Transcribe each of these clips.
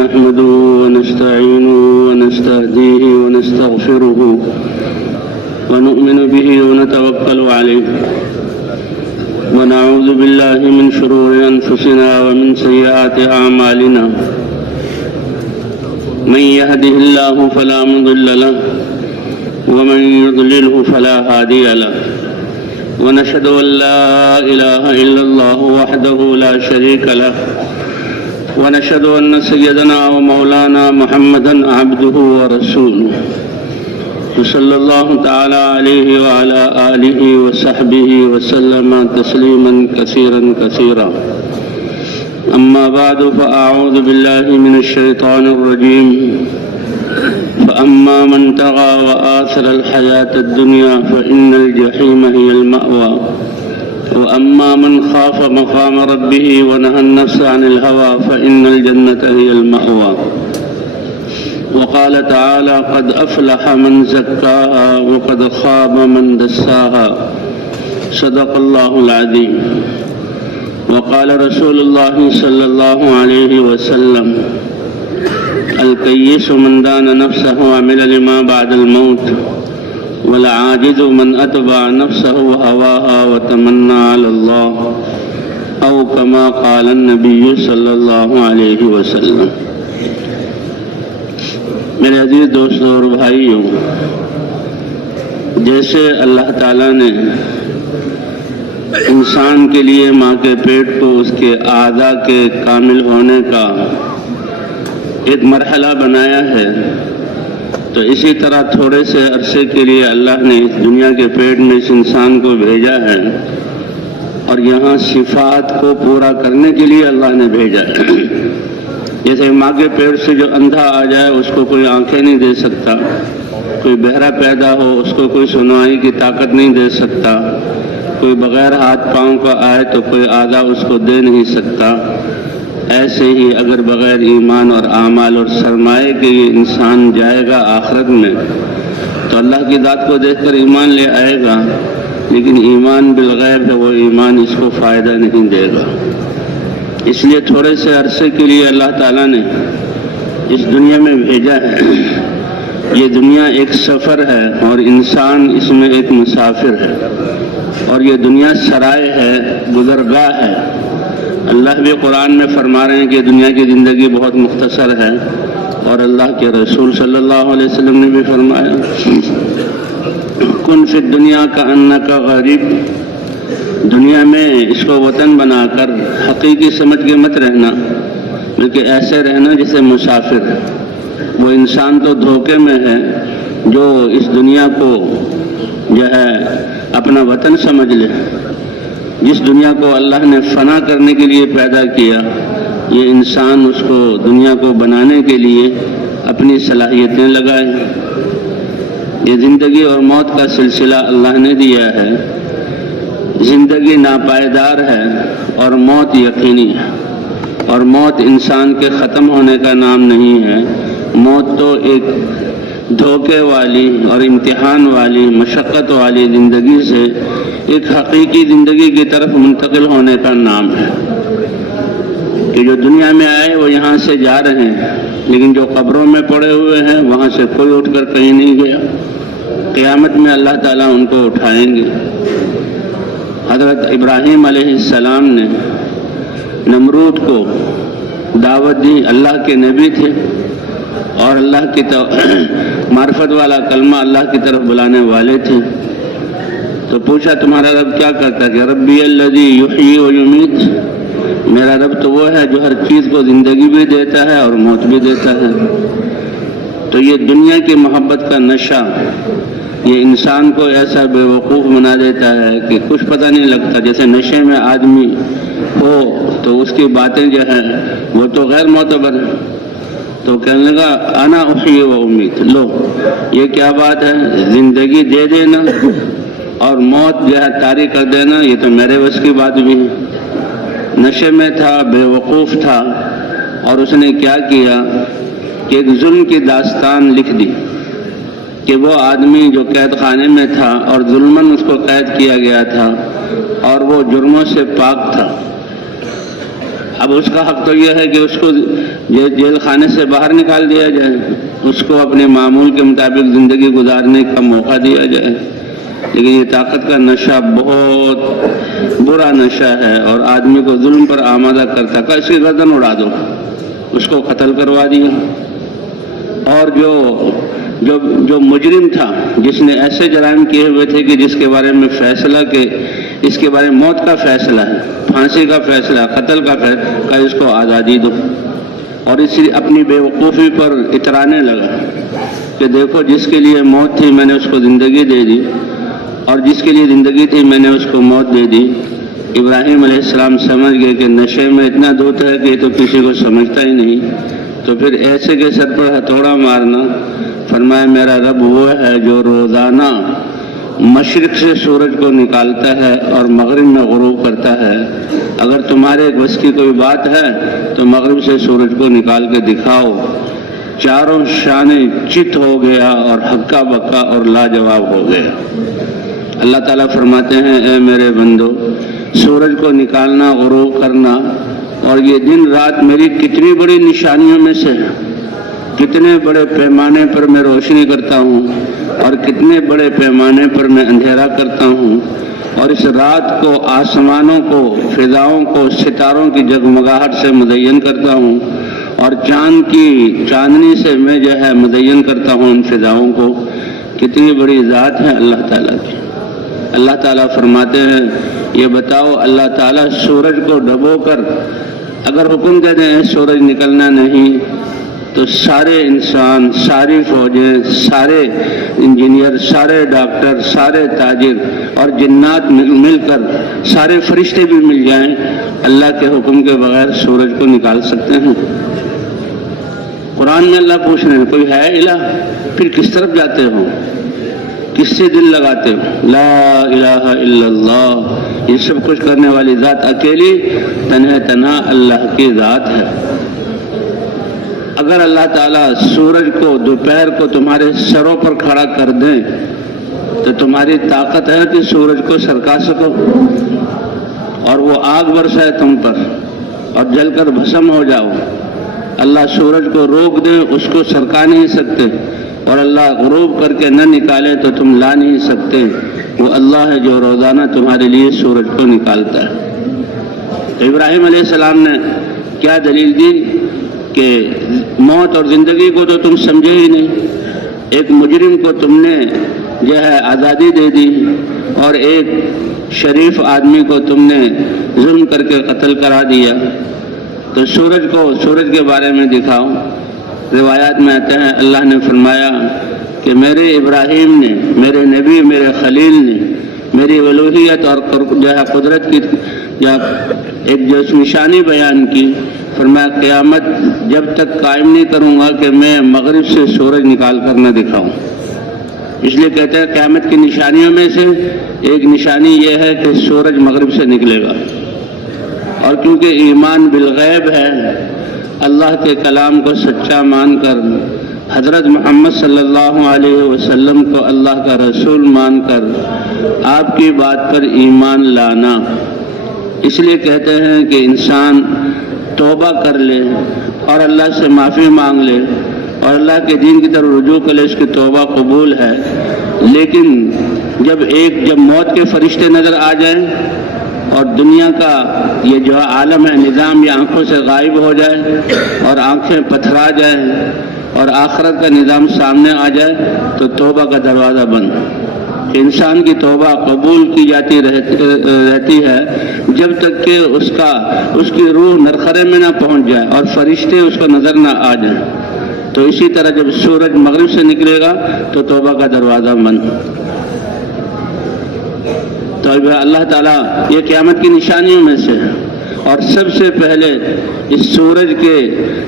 نحمده ونستعينه ونستهديه ونستغفره ونؤمن به ونتوكل عليه ونعوذ بالله من شرور أنفسنا ومن سيئات أعمالنا من يهده الله فلا مضل له ومن يضلله فلا هادي له ونشهد أن لا إله إلا الله وحده لا شريك له ونشهد أن سيدنا ومولانا محمدا عبده ورسوله صلى الله تعالى عليه وعلى آله وصحبه وسلم تسليما كثيرا كثيرا أما بعد فأعوذ بالله من الشيطان الرجيم فأما من طغى وآثر الحياة الدنيا فإن الجحيم هي المأوى وأما من خاف مقام ربه ونهى النفس عن الهوى فإن الجنة هي المأوى وقال تعالى قد أفلح من زكاها وقد خاب من دساها صدق الله العظيم وقال رسول الله صلى الله عليه وسلم الكيس من دان نفسه وعمل لما بعد الموت والعاجز من أتبع نفسه وهواها وتمنى على الله أو كما قال النبي صلى الله عليه وسلم. میرے عزیز دوستوں اور بھائیوں، جیسے اللہ تعالیٰ نے انسان کے لیے ماں کے پیٹ کو اس کے اعضاء کے کامل ہونے کا ایک مرحلہ بنایا ہے، تو اسی طرح تھوڑے سے عرصے کے لیے اللہ نے اس دنیا کے پیٹ میں اس انسان کو بھیجا ہے اور یہاں صفات کو پورا کرنے کے لیے اللہ نے بھیجا ہے۔ جیسے ماں کے پیٹ سے جو اندھا آ جائے اس کو کوئی آنکھیں نہیں دے سکتا، کوئی بہرا پیدا ہو اس کو کوئی سنوائی کی طاقت نہیں دے سکتا، کوئی بغیر ہاتھ پاؤں کا آئے تو کوئی اعضاء اس کو دے نہیں سکتا، ایسے ہی اگر بغیر ایمان اور اعمال اور سرمایے کے یہ انسان جائے گا آخرت میں تو اللہ کی ذات کو دیکھ کر ایمان لے آئے گا، لیکن ایمان بالغیب ہے، وہ ایمان اس کو فائدہ نہیں دے گا۔ اس لیے تھوڑے سے عرصے کے لیے اللہ تعالیٰ نے اس دنیا میں بھیجا ہے۔ یہ دنیا ایک سفر ہے اور انسان اس میں ایک مسافر ہے، اور یہ دنیا سرائے ہے، گزرگاہ ہے۔ اللہ بھی قرآن میں فرما رہے ہیں کہ دنیا کی زندگی بہت مختصر ہے، اور اللہ کے رسول صلی اللہ علیہ وسلم نے بھی فرمایا کن فی الدنیا کأنک غریب، دنیا میں اس کو وطن بنا کر حقیقی سمجھ کے مت رہنا، بلکہ ایسے رہنا جیسے مسافر ہے۔ وہ انسان تو دھوکے میں ہے جو اس دنیا کو جو ہے اپنا وطن سمجھ لے۔ جس دنیا کو اللہ نے فنا کرنے کے لیے پیدا کیا، یہ انسان اس کو دنیا کو بنانے کے لیے اپنی صلاحیتیں لگائے۔ یہ زندگی اور موت کا سلسلہ اللہ نے دیا ہے۔ زندگی ناپائیدار ہے اور موت یقینی ہے، اور موت انسان کے ختم ہونے کا نام نہیں ہے۔ موت تو ایک دھوکے والی اور امتحان والی مشقت والی زندگی سے ایک حقیقی زندگی کی طرف منتقل ہونے کا نام ہے کہ جو دنیا میں آئے وہ یہاں سے جا رہے ہیں، لیکن جو قبروں میں پڑے ہوئے ہیں وہاں سے کوئی اٹھ کر کہیں نہیں گیا۔ قیامت میں اللہ تعالیٰ ان کو اٹھائیں گے۔ حضرت ابراہیم علیہ السلام نے نمرود کو دعوت دی، اللہ کے نبی تھے اور اللہ کی معرفت والا کلمہ اللہ کی طرف بلانے والے تھے۔ تو پوچھا تمہارا رب کیا کرتا ہے؟ کہ ربی الذی یحیی و یمیت، میرا رب تو وہ ہے جو ہر چیز کو زندگی بھی دیتا ہے اور موت بھی دیتا ہے۔ تو یہ دنیا کی محبت کا نشہ یہ انسان کو ایسا بے وقوف بنا دیتا ہے کہ کچھ پتہ نہیں لگتا۔ جیسے نشے میں آدمی ہو تو اس کی باتیں جو ہیں وہ تو غیر معتبر ہیں، تو کہنے لگا انا احیی و امیت، لو یہ کیا بات ہے، زندگی دے دینا اور موت جو ہے طاری کر دینا، یہ تو میرے بس کی بات بھی ہے۔ نشے میں تھا، بے وقوف تھا، اور اس نے کیا کیا کہ ایک ظلم کی داستان لکھ دی کہ وہ آدمی جو قید خانے میں تھا اور ظلماً اس کو قید کیا گیا تھا اور وہ جرموں سے پاک تھا، اب اس کا حق تو یہ ہے کہ اس کو جیل خانے سے باہر نکال دیا جائے، اس کو اپنے معمول کے مطابق زندگی گزارنے کا موقع دیا جائے، لیکن یہ طاقت کا نشہ بہت برا نشہ ہے اور آدمی کو ظلم پر آمادہ کرتا ہے۔ اس کی گردن اڑا دو، اس کو قتل کروا دیا۔ اور جو مجرم تھا، جس نے ایسے جرائم کیے ہوئے تھے کہ جس کے بارے میں فیصلہ کہ اس کے بارے میں موت کا فیصلہ ہے، پھانسی کا فیصلہ، قتل کا فیصلہ، اس کو آزادی دو۔ اور اس لیے اپنی بے وقوفی پر اترانے لگا کہ دیکھو جس کے لیے موت تھی میں نے اس کو زندگی دے دی، اور جس کے لیے زندگی تھی میں نے اس کو موت دے دی۔ ابراہیم علیہ السلام سمجھ گئے کہ نشے میں اتنا دودھ ہے کہ یہ تو کسی کو سمجھتا ہی نہیں، تو پھر ایسے کے سر پر ہتھوڑا مارنا۔ فرمایا میرا رب وہ ہے جو روزانہ مشرق سے سورج کو نکالتا ہے اور مغرب میں غروب کرتا ہے، اگر تمہارے بس کی کوئی بات ہے تو مغرب سے سورج کو نکال کے دکھاؤ۔ چاروں شانے چت ہو گیا اور ہکا بکا اور لاجواب ہو گیا۔ اللہ تعالیٰ فرماتے ہیں اے میرے بندو، سورج کو نکالنا، غروب کرنا اور یہ دن رات میری کتنی بڑی نشانیوں میں سے ہے، کتنے بڑے پیمانے پر میں روشنی کرتا ہوں اور کتنے بڑے پیمانے پر میں اندھیرا کرتا ہوں، اور اس رات کو آسمانوں کو، فضاؤں کو ستاروں کی جگمگاہٹ سے مزین کرتا ہوں، اور چاند کی چاندنی سے میں جو ہے مزین کرتا ہوں ان فضاؤں کو۔ کتنی بڑی ذات ہے اللہ تعالیٰ کی۔ اللہ تعالیٰ فرماتے ہیں یہ بتاؤ، اللہ تعالیٰ سورج کو ڈبو کر اگر حکم دے دیں سورج نکلنا نہیں تو سارے انسان، ساری فوجیں، سارے انجینئر، سارے ڈاکٹر، سارے تاجر اور جنات مل کر، سارے فرشتے بھی مل جائیں، اللہ کے حکم کے بغیر سورج کو نکال سکتے ہیں؟ قرآن میں اللہ پوچھ رہے ہیں کوئی ہے الہ؟ پھر کس طرف جاتے ہو؟ کس سے دل لگاتے ہو؟ لا الہ الا اللہ، یہ سب کچھ کرنے والی ذات اکیلی تنہا اللہ کی ذات ہے۔ اگر اللہ تعالیٰ سورج کو دوپہر کو تمہارے سروں پر کھڑا کر دیں تو تمہاری طاقت ہے کہ سورج کو سرکا سکو، اور وہ آگ برسائے تم پر اور جل کر بھسم ہو جاؤ۔ اللہ سورج کو روک دیں، اس کو سرکا نہیں سکتے، اور اللہ غروب کر کے نہ نکالے تو تم لا نہیں سکتے۔ وہ اللہ ہے جو روزانہ تمہارے لیے سورج کو نکالتا ہے۔ ابراہیم علیہ السلام نے کیا دلیل دی کہ موت اور زندگی کو تو تم سمجھے ہی نہیں، ایک مجرم کو تم نے جو ہے آزادی دے دی، اور ایک شریف آدمی کو تم نے ظلم کر کے قتل کرا دیا، تو سورج کے بارے میں دکھاؤ۔ روایات میں آتے ہیں اللہ نے فرمایا کہ میرے ابراہیم نے، میرے نبی، میرے خلیل نے میری الوہیت اور جو ہے قدرت کی ایک جو نشانی بیان کی، فرمایا قیامت جب تک قائم نہیں کروں گا کہ میں مغرب سے سورج نکال کر نہ دکھاؤں۔ اس لیے کہتے ہیں قیامت کی نشانیوں میں سے ایک نشانی یہ ہے کہ سورج مغرب سے نکلے گا، اور کیونکہ ایمان بالغیب ہے، اللہ کے کلام کو سچا مان کر، حضرت محمد صلی اللہ علیہ وسلم کو اللہ کا رسول مان کر آپ کی بات پر ایمان لانا، اس لیے کہتے ہیں کہ انسان توبہ کر لے اور اللہ سے معافی مانگ لے اور اللہ کے دین کی طرف رجوع کر لے، اس کی توبہ قبول ہے۔ لیکن جب موت کے فرشتے نظر آ جائیں اور دنیا کا یہ جو عالم ہے، نظام، یہ آنکھوں سے غائب ہو جائے اور آنکھیں پتھرا جائیں اور آخرت کا نظام سامنے آ جائے تو توبہ کا دروازہ بند۔ انسان کی توبہ قبول کی جاتی رہتی ہے جب تک کہ اس کی روح نرخرے میں نہ پہنچ جائے اور فرشتے اس کو نظر نہ آ جائیں۔ تو اسی طرح جب سورج مغرب سے نکلے گا تو توبہ کا دروازہ بند۔ تو اللہ تعالیٰ یہ قیامت کی نشانیوں میں سے ہے، اور سب سے پہلے اس سورج کے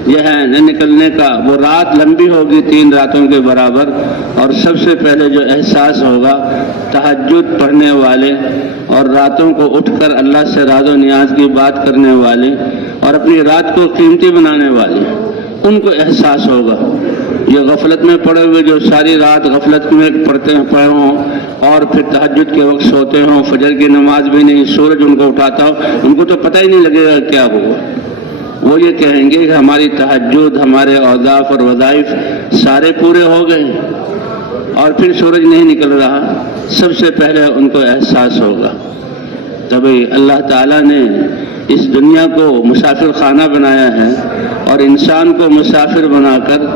یہ ہے نہ نکلنے کا، وہ رات لمبی ہوگی 3 راتوں کے برابر، اور سب سے پہلے جو احساس ہوگا تہجد پڑھنے والے اور راتوں کو اٹھ کر اللہ سے راز و نیاز کی بات کرنے والے اور اپنی رات کو قیمتی بنانے والے، ان کو احساس ہوگا۔ یہ غفلت میں پڑے ہوئے جو ساری رات غفلت میں پڑے ہوں اور پھر تہجد کے وقت سوتے ہوں، فجر کی نماز بھی نہیں، سورج ان کو اٹھاتا ہو، ان کو تو پتہ ہی نہیں لگے گا کیا ہوا۔ وہ یہ کہیں گے کہ ہماری تہجد، ہمارے اوظاف اور وظائف سارے پورے ہو گئے، اور پھر سورج نہیں نکل رہا، سب سے پہلے ان کو احساس ہوگا۔ تبھی اللہ تعالیٰ نے اس دنیا کو مسافر خانہ بنایا ہے اور انسان کو مسافر بنا کر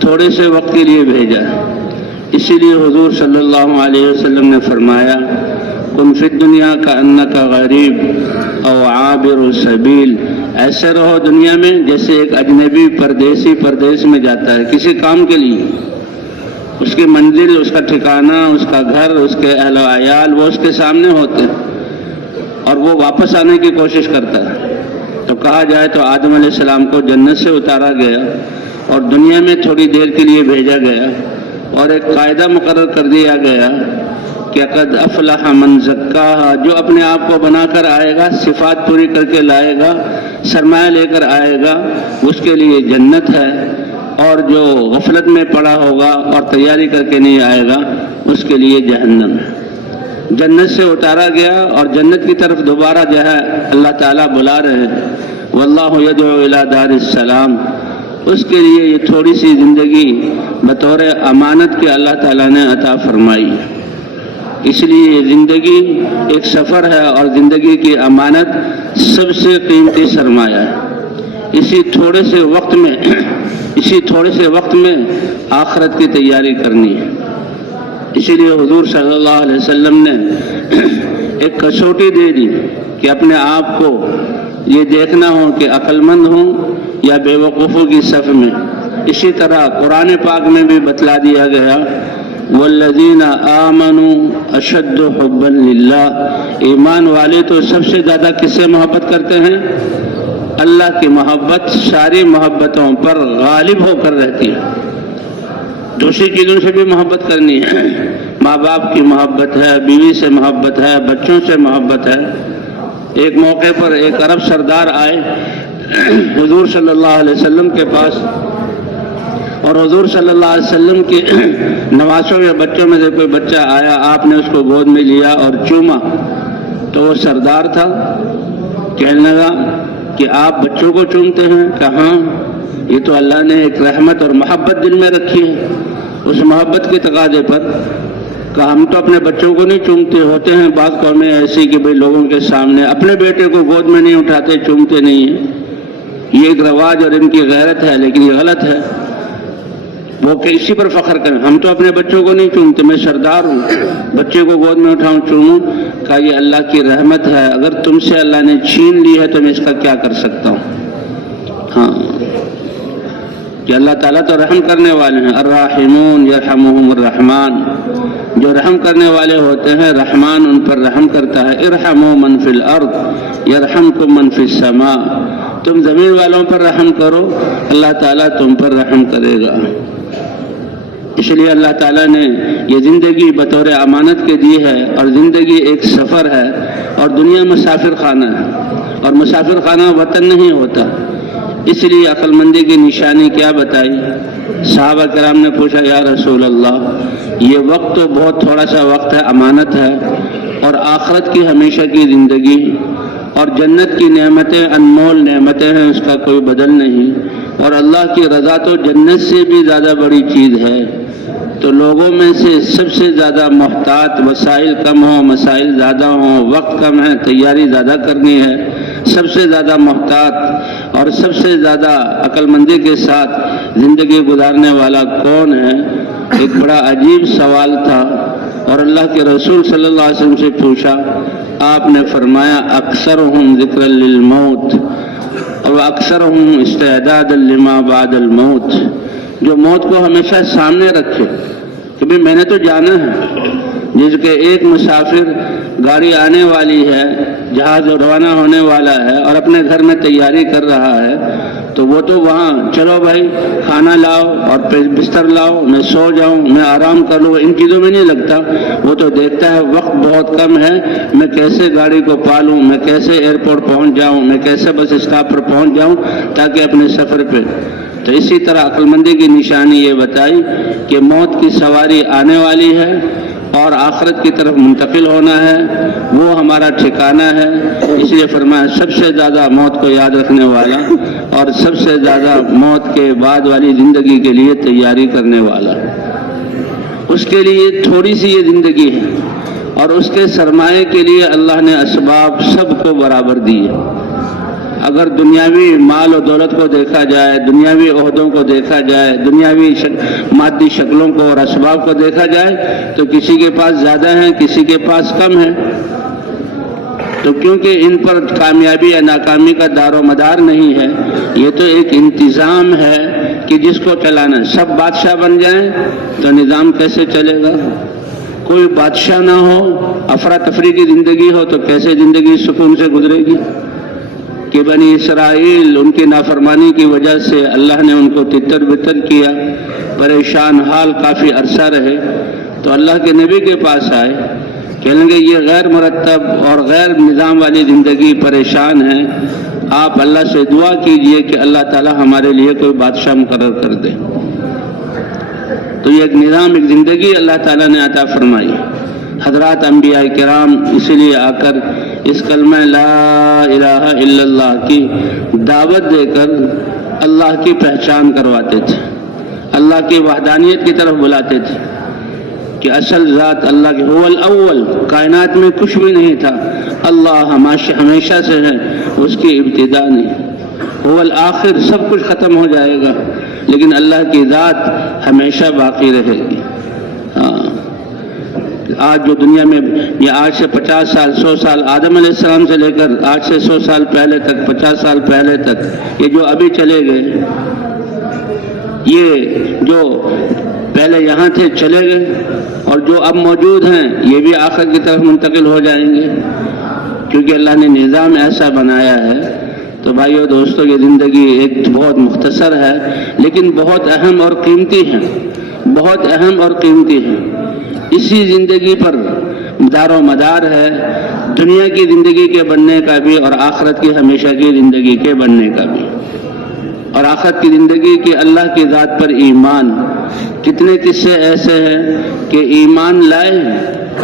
تھوڑے سے وقت کے لیے بھیجا ہے۔ اسی لیے حضور صلی اللہ علیہ وسلم نے فرمایا، کن فی الدنیا کأنک غریب او عابر سبیل، ایسے رہو دنیا میں جیسے ایک اجنبی پردیسی پردیس میں جاتا ہے کسی کام کے لیے، اس کی منزل، اس کا ٹھکانہ، اس کا گھر، اس کے اہل و عیال وہ اس کے سامنے ہوتے ہیں اور وہ واپس آنے کی کوشش کرتا ہے۔ تو کہا جائے تو آدم علیہ السلام کو جنت سے اتارا گیا اور دنیا میں تھوڑی دیر کے لیے بھیجا گیا اور ایک قاعدہ مقرر کر دیا گیا کہ قد افلح من زکاہا، جو اپنے آپ کو بنا کر آئے گا، صفات پوری کر کے لائے گا، سرمایہ لے کر آئے گا، اس کے لیے جنت ہے، اور جو غفلت میں پڑا ہوگا اور تیاری کر کے نہیں آئے گا اس کے لیے جہنم ہے۔ جنت سے اتارا گیا اور جنت کی طرف دوبارہ جو ہے اللہ تعالیٰ بلا رہے ہیں، واللہ یدعو الی دار السلام، اس کے لیے یہ تھوڑی سی زندگی بطور امانت کے اللہ تعالیٰ نے عطا فرمائی۔ اس لیے یہ زندگی ایک سفر ہے اور زندگی کی امانت سب سے قیمتی سرمایہ ہے۔ اسی تھوڑے سے وقت میں آخرت کی تیاری کرنی ہے۔ اسی لیے حضور صلی اللہ علیہ وسلم نے ایک کسوٹی دے دی کہ اپنے آپ کو یہ دیکھنا ہو کہ عقل مند ہوں یا بے وقوفوں کی صف میں۔ اسی طرح قرآن پاک میں بھی بتلا دیا گیا، والذین آمنوا اشد حبا للہ، ایمان والے تو سب سے زیادہ کس سے محبت کرتے ہیں؟ اللہ کی محبت ساری محبتوں پر غالب ہو کر رہتی ہے۔ دوسری چیزوں سے بھی محبت کرنی ہے، ماں باپ کی محبت ہے، بیوی سے محبت ہے، بچوں سے محبت ہے۔ ایک موقع پر ایک عرب سردار آئے حضور صلی اللہ علیہ وسلم کے پاس، اور حضور صلی اللہ علیہ وسلم کے نواسوں یا بچوں میں سے کوئی بچہ آیا، آپ نے اس کو گود میں لیا اور چوما، تو وہ سردار تھا، کہنے لگا کہ آپ بچوں کو چومتے ہیں؟ کہا ہاں، یہ تو اللہ نے ایک رحمت اور محبت دل میں رکھی ہے۔ اس محبت کے تقاضے پر کہا ہم تو اپنے بچوں کو نہیں چومتے، ہوتے ہیں بعض قومیں ایسی کہ بھئی لوگوں کے سامنے اپنے بیٹے کو گود میں نہیں اٹھاتے، چومتے نہیں ہیں، یہ ایک رواج اور ان کی غیرت ہے، لیکن یہ غلط ہے۔ وہ کہ اسی پر فخر کریں، ہم تو اپنے بچوں کو نہیں چومتے، میں سردار ہوں، بچے کو گود میں اٹھاؤں چوموں؟ کہا یہ اللہ کی رحمت ہے، اگر تم سے اللہ نے چھین لی ہے تو میں اس کا کیا کر سکتا ہوں؟ ہاں، کہ اللہ تعالیٰ تو رحم کرنے والے ہیں، الراحمون یرحمہم الرحمن، جو رحم کرنے والے ہوتے ہیں رحمان ان پر رحم کرتا ہے۔ ارحموا من فی الارض یرحمکم من فی السماء، تم زمین والوں پر رحم کرو، اللہ تعالیٰ تم پر رحم کرے گا۔ اس لیے اللہ تعالیٰ نے یہ زندگی بطور امانت کے دی ہے، اور زندگی ایک سفر ہے، اور دنیا مسافر خانہ ہے، اور مسافر خانہ وطن نہیں ہوتا۔ اس لیے عقل مندی کی نشانی کیا بتائی؟ صحابہ کرام نے پوچھا یا رسول اللہ، یہ وقت تو بہت تھوڑا سا وقت ہے، امانت ہے، اور آخرت کی ہمیشہ کی زندگی اور جنت کی نعمتیں انمول نعمتیں ہیں، اس کا کوئی بدل نہیں، اور اللہ کی رضا تو جنت سے بھی زیادہ بڑی چیز ہے۔ تو لوگوں میں سے سب سے زیادہ محتاط، وسائل کم ہوں، مسائل زیادہ ہوں، وقت کم ہے، تیاری زیادہ کرنی ہے، سب سے زیادہ محتاط اور سب سے زیادہ عقل مندی کے ساتھ زندگی گزارنے والا کون ہے؟ ایک بڑا عجیب سوال تھا، اور اللہ کے رسول صلی اللہ علیہ وسلم سے پوچھا، آپ نے فرمایا اکثرہم ذکر للموت اور اکثرہم استعداد لما بعد الموت، جو موت کو ہمیشہ سامنے رکھے کہ بھی میں نے تو جانا ہے۔ جس کے ایک مسافر گاڑی آنے والی ہے، جہاز روانہ ہونے والا ہے اور اپنے گھر میں تیاری کر رہا ہے، تو وہ تو وہاں چلو بھائی کھانا لاؤ اور بستر لاؤ، میں سو جاؤں، میں آرام کر لوں، ان چیزوں میں نہیں لگتا۔ وہ تو دیکھتا ہے وقت بہت کم ہے، میں کیسے گاڑی کو پالوں، میں کیسے ایئرپورٹ پہنچ جاؤں، میں کیسے بس اسٹاپ پر پہنچ جاؤں تاکہ اپنے سفر پہ۔ تو اسی طرح عقل مندی کی نشانی یہ بتائی کہ موت کی سواری آنے والی ہے، اور آخرت کی طرف منتقل ہونا ہے، وہ ہمارا ٹھکانہ ہے۔ اس لیے فرمایا سب سے زیادہ موت کو یاد رکھنے والا اور سب سے زیادہ موت کے بعد والی زندگی کے لیے تیاری کرنے والا، اس کے لیے تھوڑی سی یہ زندگی ہے اور اس کے سرمایے کے لیے اللہ نے اسباب سب کو برابر دیے۔ اگر دنیاوی مال و دولت کو دیکھا جائے، دنیاوی عہدوں کو دیکھا جائے، دنیاوی مادی شکلوں کو اور اسباب کو دیکھا جائے تو کسی کے پاس زیادہ ہیں، کسی کے پاس کم ہے، تو کیونکہ ان پر کامیابی یا ناکامی کا دار و مدار نہیں ہے، یہ تو ایک انتظام ہے کہ جس کو چلانا ہے۔ سب بادشاہ بن جائیں تو نظام کیسے چلے گا؟ کوئی بادشاہ نہ ہو، افراتفری کی زندگی ہو تو کیسے زندگی سکون سے گزرے گی؟ کہ بنی اسرائیل ان کی نافرمانی کی وجہ سے اللہ نے ان کو تتر بتر کیا، پریشان حال کافی عرصہ رہے، تو اللہ کے نبی کے پاس آئے، کہنے گے یہ غیر مرتب اور غیر نظام والی زندگی، پریشان ہے، آپ اللہ سے دعا کیجئے کہ اللہ تعالی ہمارے لیے کوئی بادشاہ مقرر کر دے۔ تو یہ ایک نظام، ایک زندگی اللہ تعالیٰ نے عطا فرمائی۔ حضرات انبیاء کرام اسی لیے آ کر اس کلمہ لا الہ الا اللہ کی دعوت دے کر اللہ کی پہچان کرواتے تھے، اللہ کی وحدانیت کی طرف بلاتے تھے کہ اصل ذات اللہ کی، هو الاول، کائنات میں کچھ بھی نہیں تھا، اللہ ہمیشہ سے ہے، اس کی ابتدا نہیں، هو الآخر، سب کچھ ختم ہو جائے گا لیکن اللہ کی ذات ہمیشہ باقی رہے گی۔ آج جو دنیا میں یہ آج سے 50 سال 100 سال آدم علیہ السلام سے لے کر آج سے 100 سال پہلے تک، 50 سال پہلے تک، یہ جو ابھی چلے گئے، یہ جو پہلے یہاں تھے چلے گئے، اور جو اب موجود ہیں یہ بھی آخر کی طرف منتقل ہو جائیں گے، کیونکہ اللہ نے نظام ایسا بنایا ہے۔ تو بھائیو دوستو، یہ زندگی ایک بہت مختصر ہے لیکن بہت اہم اور قیمتی ہے، بہت اہم اور قیمتی ہے۔ اسی زندگی پر دار و مدار ہے دنیا کی زندگی کے بننے کا بھی اور آخرت کی ہمیشہ کی زندگی کے بننے کا بھی۔ اور آخرت کی زندگی کی اللہ کی ذات پر ایمان، کتنے قصے ایسے ہیں کہ ایمان لائے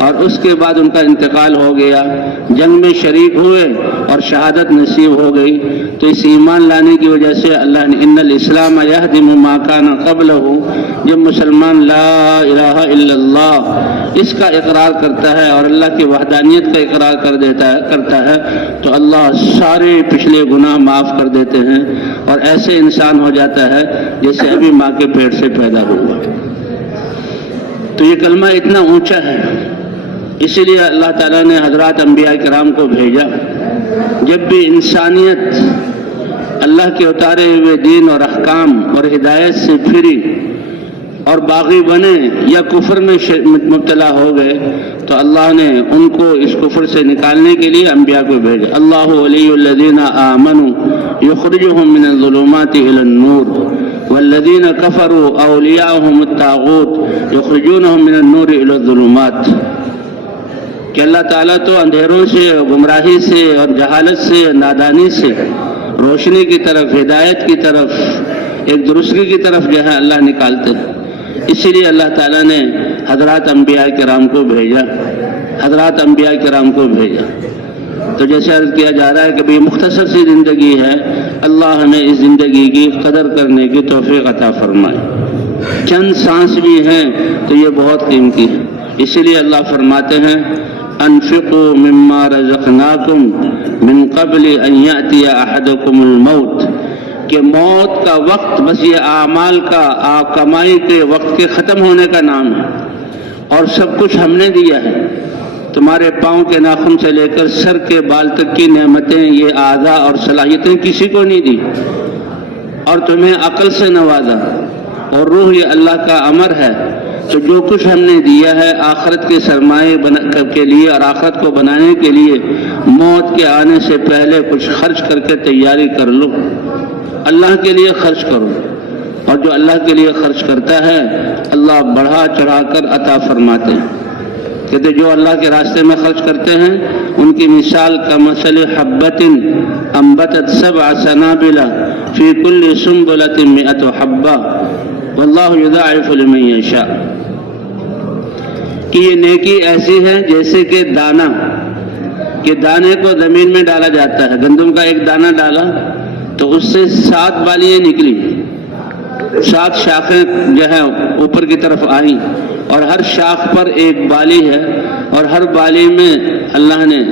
اور اس کے بعد ان کا انتقال ہو گیا، جنگ میں شریک ہوئے اور شہادت نصیب ہو گئی، تو اس ایمان لانے کی وجہ سے اللہ نے ان الاسلام یہدم ما کان قبلہ، جب مسلمان لا الہ الا اللہ اس کا اقرار کرتا ہے اور اللہ کی وحدانیت کا اقرار کرتا ہے تو اللہ سارے پچھلے گناہ معاف کر دیتے ہیں اور ایسے انسان ہو جاتا ہے جیسے ابھی ماں کے پیٹ سے پیدا ہوا۔ تو یہ کلمہ اتنا اونچا ہے، اسی لیے اللہ تعالیٰ نے حضرات انبیاء کرام کو بھیجا۔ جب بھی انسانیت اللہ کے اتارے ہوئے دین اور احکام اور ہدایت سے پھری اور باغی بنے یا کفر میں مبتلا ہو گئے تو اللہ نے ان کو اس کفر سے نکالنے کے لیے انبیاء کو بھیجا۔ اللہ ولی الذین آمنوا یخرجهم من الظلمات الى النور والذین کفروا اولیاءهم الطاغوت یخرجونهم من النور الى الظلمات، کہ اللہ تعالیٰ تو اندھیروں سے، گمراہی سے اور جہالت سے، نادانی سے روشنی کی طرف، ہدایت کی طرف، ایک درستگی کی طرف جو ہے اللہ نکالتے ہیں۔ اسی لیے اللہ تعالیٰ نے حضرات انبیاء کرام کو بھیجا، حضرات انبیاء کرام کو بھیجا۔ تو جیسے عرض کیا جا رہا ہے کہ یہ مختصر سی زندگی ہے، اللہ ہمیں اس زندگی کی قدر کرنے کی توفیق عطا فرمائے۔ چند سانس بھی ہیں تو یہ بہت قیمتی ہے، اسی لیے اللہ فرماتے ہیں انفقوا مما رزقناکم من قبل ان یأتی احدکم الموت، کہ موت کا وقت بس یہ اعمال کا، کمائی کے وقت کے ختم ہونے کا نام ہے، اور سب کچھ ہم نے دیا ہے۔ تمہارے پاؤں کے ناخن سے لے کر سر کے بال تک کی نعمتیں، یہ اعضاء اور صلاحیتیں کسی کو نہیں دی، اور تمہیں عقل سے نوازا، اور روح یہ اللہ کا امر ہے۔ تو جو کچھ ہم نے دیا ہے آخرت کے سرمایے کے لیے اور آخرت کو بنانے کے لیے، موت کے آنے سے پہلے کچھ خرچ کر کے تیاری کر لو، اللہ کے لیے خرچ کرو، اور جو اللہ کے لیے خرچ کرتا ہے اللہ بڑھا چڑھا کر عطا فرماتے ہیں۔ کہتے جو اللہ کے راستے میں خرچ کرتے ہیں ان کی مثال کمثل حبۃ انبتت سبع سنابل فی کل سنبلۃ مئۃ حبۃ واللہ یضاعف لمن یشاء۔ کہ یہ نیکی ایسی ہے جیسے کہ دانہ، کہ دانے کو زمین میں ڈالا جاتا ہے، گندم کا ایک دانہ ڈالا تو اس سے 7 بالیاں نکلی، 7 شاخیں جو ہے اوپر کی طرف آئیں، اور ہر شاخ پر ایک بالی ہے، اور ہر بالی میں اللہ نے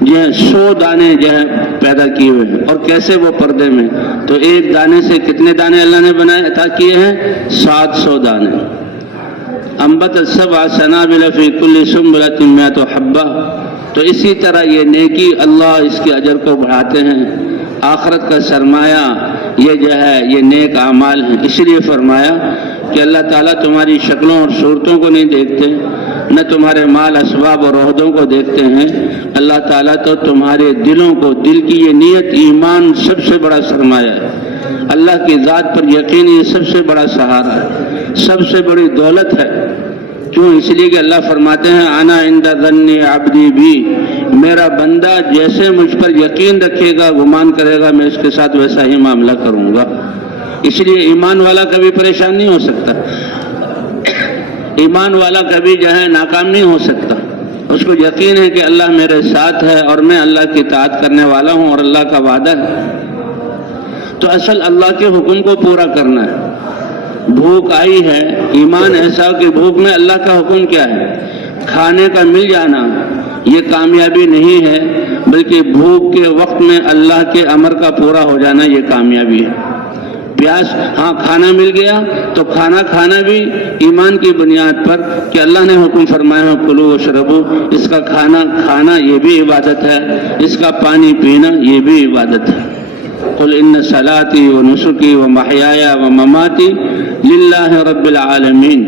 جو ہے 100 دانے جو ہے پیدا کیے ہوئے ہیں، اور کیسے وہ پردے میں، تو ایک دانے سے کتنے دانے اللہ نے بنائے عطا کیے ہیں؟ 700 دانے۔ انبت 7 سنابل فی کل سنبلۃ 100 حبہ۔ تو اسی طرح یہ نیکی اللہ اس کے اجر کو بڑھاتے ہیں، آخرت کا سرمایہ یہ جو ہے یہ نیک اعمال ہیں۔ اس لیے فرمایا کہ اللہ تعالیٰ تمہاری شکلوں اور صورتوں کو نہیں دیکھتے، نہ تمہارے مال اسباب اور عہدوں کو دیکھتے ہیں، اللہ تعالیٰ تو تمہارے دلوں کو، دل کی یہ نیت، ایمان سب سے بڑا سرمایہ ہے، اللہ کی ذات پر یقین یہ سب سے بڑا سہارا ہے، سب سے بڑی دولت ہے۔ کیوں؟ اس لیے کہ اللہ فرماتے ہیں انا عند ظن عبدی بھی، میرا بندہ جیسے مجھ پر یقین رکھے گا، گمان کرے گا، میں اس کے ساتھ ویسا ہی معاملہ کروں گا۔ اس لیے ایمان والا کبھی پریشان نہیں ہو سکتا، ایمان والا کبھی جو ہے ناکام نہیں ہو سکتا، اس کو یقین ہے کہ اللہ میرے ساتھ ہے اور میں اللہ کی اطاعت کرنے والا ہوں اور اللہ کا وعدہ ہے۔ تو اصل اللہ کے حکم کو پورا کرنا ہے۔ بھوک آئی ہے، ایمان ایسا کہ بھوک میں اللہ کا حکم کیا ہے؟ کھانے کا مل جانا یہ کامیابی نہیں ہے، بلکہ بھوک کے وقت میں اللہ کے امر کا پورا ہو جانا یہ کامیابی ہے۔ پیاس، ہاں کھانا مل گیا تو کھانا کھانا بھی ایمان کی بنیاد پر کہ اللہ نے حکم فرمایا ہے کلو واشربو، اس کا کھانا کھانا یہ بھی عبادت ہے، اس کا پانی پینا یہ بھی عبادت ہے۔ قل ان صلاتی و نسکی و محیای و مماتی للہ رب العالمین،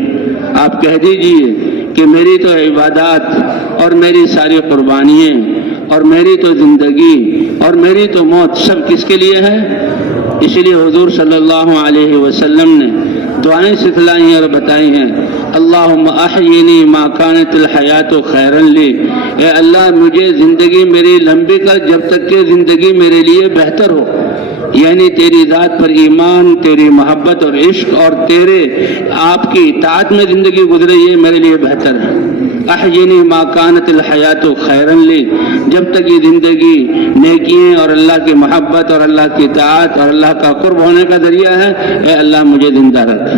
آپ کہہ دیجئے کہ میری تو عبادات اور میری ساری قربانیاں اور میری تو زندگی اور میری تو موت سب کس کے لیے ہے؟ اسی لیے حضور صلی اللہ علیہ وسلم نے دعائیں سکھلائی اور بتائی ہیں، اللہم احیینی ما کانت الحیات خیرا لی، اے اللہ مجھے زندگی میری لمبی کر جب تک کہ زندگی میرے لیے بہتر ہو، یعنی تیری ذات پر ایمان، تیری محبت اور عشق اور تیرے آپ کی اطاعت میں زندگی گزرے، یہ میرے لیے بہتر ہے۔ احیینی ما کانت الحیات خیرا لی، جب تک یہ زندگی نیکیاں اور اللہ کی محبت اور اللہ کی اطاعت اور اللہ کا قرب ہونے کا ذریعہ ہے، اے اللہ مجھے زندہ رکھ۔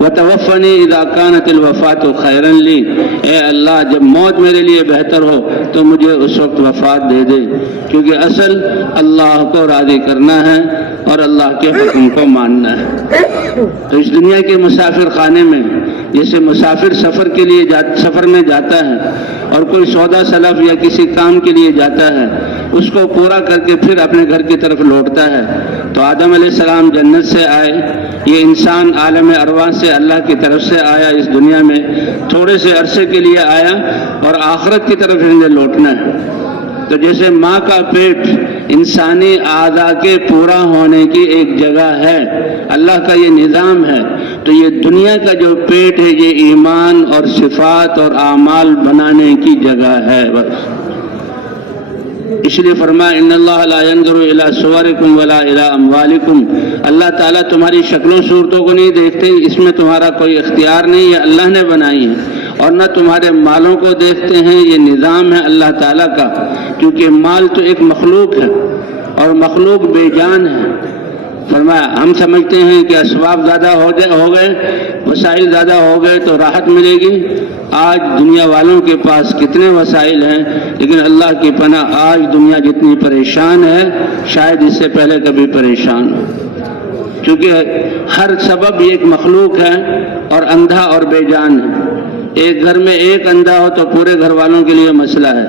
وتوفنی اذا کانت الوفات خیرا لی، اے اللہ جب موت میرے لیے بہتر ہو تو مجھے اس وقت وفات دے دے، کیونکہ اصل اللہ کو راضی کرنا ہے اور اللہ کے حکم کو ماننا ہے۔ تو اس دنیا کے مسافر خانے میں جیسے مسافر سفر کے لیے سفر میں جاتا ہے اور کوئی سودا سلف یا کسی کام کے لیے جاتا ہے، اس کو پورا کر کے پھر اپنے گھر کی طرف لوٹتا ہے، تو آدم علیہ السلام جنت سے آئے، یہ انسان عالم ارواح سے اللہ کی طرف سے آیا، اس دنیا میں تھوڑے سے عرصے کے لیے آیا اور آخرت کی طرف انہیں لوٹنا ہے۔ تو جیسے ماں کا پیٹ انسانی اعضاء کے پورا ہونے کی ایک جگہ ہے، اللہ کا یہ نظام ہے، تو یہ دنیا کا جو پیٹ ہے یہ ایمان اور صفات اور اعمال بنانے کی جگہ ہے بس۔ اس لیے فرمایا ان اللہ لا ينظر الى صورکم ولا الى اموالکم، اللہ تعالیٰ تمہاری شکلوں صورتوں کو نہیں دیکھتے، اس میں تمہارا کوئی اختیار نہیں ہے، اللہ نے بنائی ہے، اور نہ تمہارے مالوں کو دیکھتے ہیں، یہ نظام ہے اللہ تعالیٰ کا، کیونکہ مال تو ایک مخلوق ہے اور مخلوق بے جان ہے۔ فرمایا ہم سمجھتے ہیں کہ اسباب زیادہ ہو گئے، وسائل زیادہ ہو گئے تو راحت ملے گی۔ آج دنیا والوں کے پاس کتنے وسائل ہیں، لیکن اللہ کی پناہ آج دنیا جتنی پریشان ہے شاید اس سے پہلے کبھی پریشان ہو، کیونکہ ہر سبب ایک مخلوق ہے اور اندھا اور بے جان ہے۔ ایک گھر میں ایک اندھا ہو تو پورے گھر والوں کے لیے مسئلہ ہے،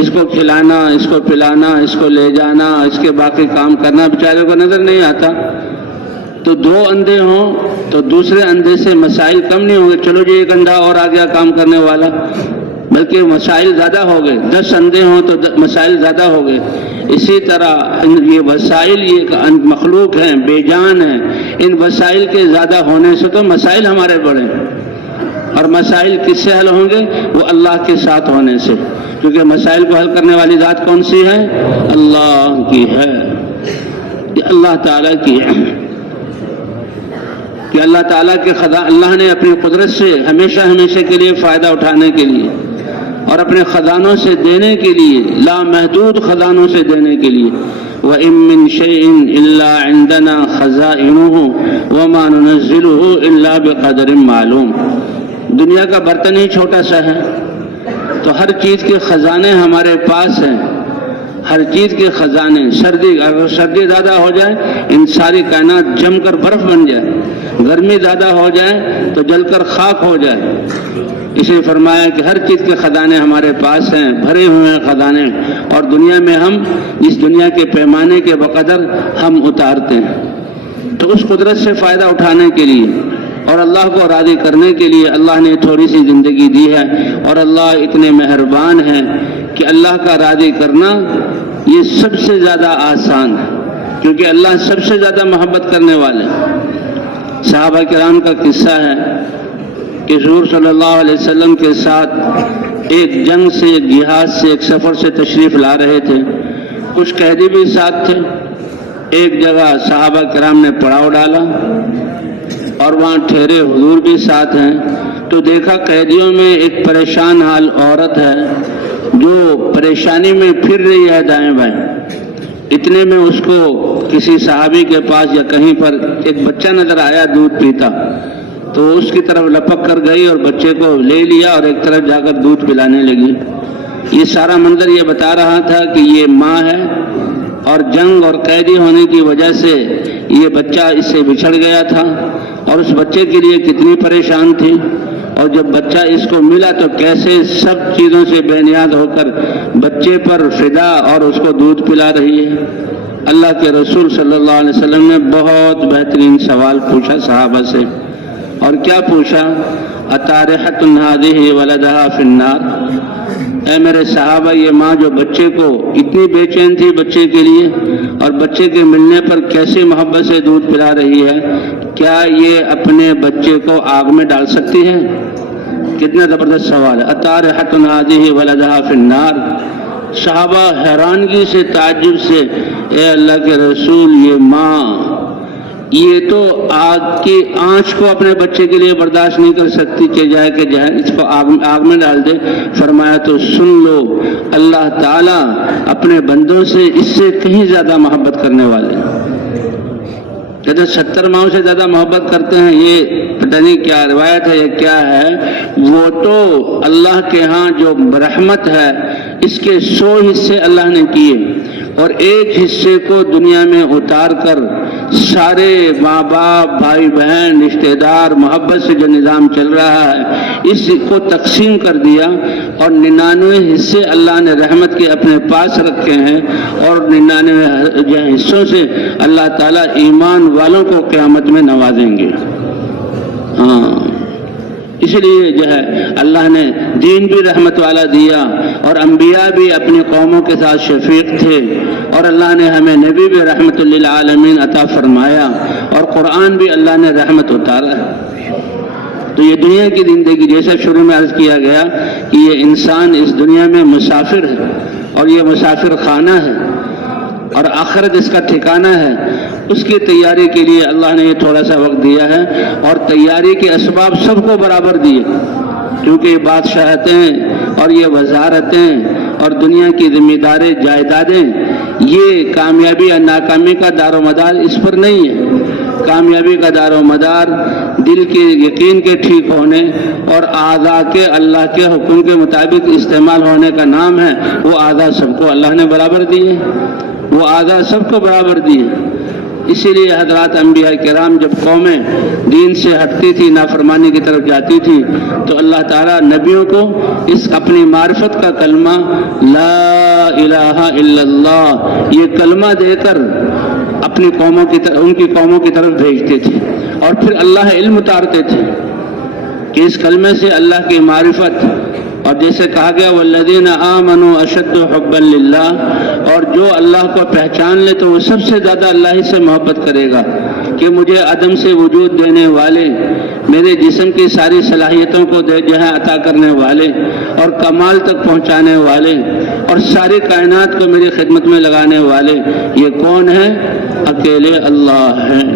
اس کو کھلانا، اس کو پلانا، اس کو لے جانا، اس کے باقی کام کرنا بیچارے کو نظر نہیں آتا۔ تو 2 اندھے ہوں تو دوسرے اندھے سے مسائل کم نہیں ہوں گے، چلو جی ایک اندھا اور آ گیا کام کرنے والا، بلکہ مسائل زیادہ ہو گئے۔ 10 اندھے ہوں تو مسائل زیادہ ہو گئے۔ اسی طرح یہ وسائل یہ مخلوق ہیں، بے جان ہیں، ان وسائل کے زیادہ ہونے سے تو مسائل ہمارے بڑے ہیں، اور مسائل کس سے حل ہوں گے؟ وہ اللہ کے ساتھ ہونے سے، کیونکہ مسائل کو حل کرنے والی ذات کون سی ہے؟ اللہ کی ہے، یہ اللہ تعالیٰ کی ہے۔ کہ اللہ تعالیٰ کے اللہ نے اپنی قدرت سے ہمیشہ ہمیشہ کے لیے فائدہ اٹھانے کے لیے اور اپنے خزانوں سے دینے کے لیے، لامحدود خزانوں سے دینے کے لیے، وَإِن مِّن شَيْءٍ إِلَّا عِندَنَا خَزَائِنُهُ وَمَا نُنَزِّلُهُ إِلَّا بِقَدْرٍ معلوم۔ دنیا کا برتن ہی چھوٹا سا ہے، تو ہر چیز کے خزانے ہمارے پاس ہیں، ہر چیز کے خزانے۔ اگر سردی زیادہ ہو جائے ان ساری کائنات جم کر برف بن جائے، گرمی زیادہ ہو جائے تو جل کر خاک ہو جائے۔ اس لیے فرمایا کہ ہر چیز کے خزانے ہمارے پاس ہیں، بھرے ہوئے ہیں خزانے، اور دنیا میں ہم اس دنیا کے پیمانے کے بقدر ہم اتارتے ہیں۔ تو اس قدرت سے فائدہ اٹھانے کے لیے اور اللہ کو راضی کرنے کے لیے اللہ نے تھوڑی سی زندگی دی ہے، اور اللہ اتنے مہربان ہیں کہ اللہ کا راضی کرنا یہ سب سے زیادہ آسان ہے، کیونکہ اللہ سب سے زیادہ محبت کرنے والے ہیں۔ صحابہ کرام کا قصہ ہے کہ حضور صلی اللہ علیہ وسلم کے ساتھ ایک جنگ سے، ایک جہاد سے، ایک سفر سے تشریف لا رہے تھے، کچھ قیدی بھی ساتھ تھے۔ ایک جگہ صحابہ کرام نے پڑاؤ ڈالا اور وہاں ٹھہرے، حضور بھی ساتھ ہیں، تو دیکھا قیدیوں میں ایک پریشان حال عورت ہے جو پریشانی میں پھر رہی ہے دائیں بائیں۔ اتنے میں اس کو کسی صحابی کے پاس یا کہیں پر ایک بچہ نظر آیا دودھ پیتا، تو اس کی طرف لپک کر گئی اور بچے کو لے لیا اور ایک طرف جا کر دودھ پلانے لگی۔ یہ سارا منظر یہ بتا رہا تھا کہ یہ ماں ہے اور جنگ اور قیدی ہونے کی وجہ سے یہ بچہ اس سے بچھڑ گیا تھا، اور اس بچے کے لیے کتنی پریشان تھی، اور جب بچہ اس کو ملا تو کیسے سب چیزوں سے بے نیاز ہو کر بچے پر فدا اور اس کو دودھ پلا رہی ہے۔ اللہ کے رسول صلی اللہ علیہ وسلم نے بہت بہترین سوال پوچھا صحابہ سے، اور کیا پوچھا؟ اطارحۃ هذه ولدها فی النار۔ اے میرے صحابہ، یہ ماں جو بچے کو اتنی بے چین تھی بچے کے لیے، اور بچے کے ملنے پر کیسے محبت سے دودھ پلا رہی ہے، کیا یہ اپنے بچے کو آگ میں ڈال سکتی ہے؟ کتنا زبردست سوال ہے۔ اطارحۃ هذه ولدها فی النار۔ صحابہ حیرانگی سے، تعجب سے، اے اللہ کے رسول، یہ ماں یہ تو آگ کی آنچ کو اپنے بچے کے لیے برداشت نہیں کر سکتی کہ جائے کہ جائے اس کو آگ میں ڈال دے۔ فرمایا تو سن لو، اللہ تعالیٰ اپنے بندوں سے اس سے کہیں زیادہ محبت کرنے والے ہیں۔ کہتے 70 ماؤں سے زیادہ محبت کرتے ہیں، یہ پتہ نہیں کیا روایت ہے یا کیا ہے۔ وہ تو اللہ کے ہاں جو رحمت ہے اس کے 100 حصے اللہ نے کیے، اور ایک حصے کو دنیا میں اتار کر سارے ماں باپ، بھائی بہن، رشتہ دار، محبت سے جو نظام چل رہا ہے اس کو تقسیم کر دیا، اور 99 حصے اللہ نے رحمت کے اپنے پاس رکھے ہیں، اور 99 حصوں سے اللہ تعالیٰ ایمان والوں کو قیامت میں نوازیں گے۔ ہاں، اس لیے جو ہے اللہ نے دین بھی رحمت والا دیا، اور انبیاء بھی اپنی قوموں کے ساتھ شفیق تھے، اور اللہ نے ہمیں نبی بھی رحمت للعالمین عطا فرمایا، اور قرآن بھی اللہ نے رحمت اتارا ہے۔ تو یہ دنیا کی زندگی، جیسا شروع میں عرض کیا گیا کہ یہ انسان اس دنیا میں مسافر ہے، اور یہ مسافر خانہ ہے، اور آخرت اس کا ٹھکانہ ہے۔ اس کی تیاری کے لیے اللہ نے یہ تھوڑا سا وقت دیا ہے، اور تیاری کے اسباب سب کو برابر دیے، کیونکہ یہ بادشاہتیں اور یہ وزارتیں اور دنیا کی ذمہ داریں، جائیدادیں، یہ کامیابی یا ناکامی کا دار و مدار اس پر نہیں ہے۔ کامیابی کا دار و مدار دل کے یقین کے ٹھیک ہونے اور اعضاء کے اللہ کے حکم کے مطابق استعمال ہونے کا نام ہے۔ وہ اعضاء سب کو اللہ نے برابر دیے، وہ اعضاء سب کو برابر دیے۔ اسی لیے حضرات انبیاء کرام جب قومیں دین سے ہٹتی تھی، نافرمانی کی طرف جاتی تھی، تو اللہ تعالیٰ نبیوں کو اس اپنی معرفت کا کلمہ لا الہ الا اللہ یہ کلمہ دے کر اپنی قوموں کی طرف، ان کی قوموں کی طرف بھیجتے تھے، اور پھر اللہ علم اتارتے تھے کہ اس کلمے سے اللہ کی معرفت، اور جیسے کہا گیا والذین آمنوا اشد حبا للہ، اور جو اللہ کو پہچان لے تو وہ سب سے زیادہ اللہ ہی سے محبت کرے گا، کہ مجھے عدم سے وجود دینے والے، میرے جسم کی ساری صلاحیتوں کو جہاں عطا کرنے والے اور کمال تک پہنچانے والے اور ساری کائنات کو میری خدمت میں لگانے والے، یہ کون ہیں؟ اکیلے اللہ ہیں۔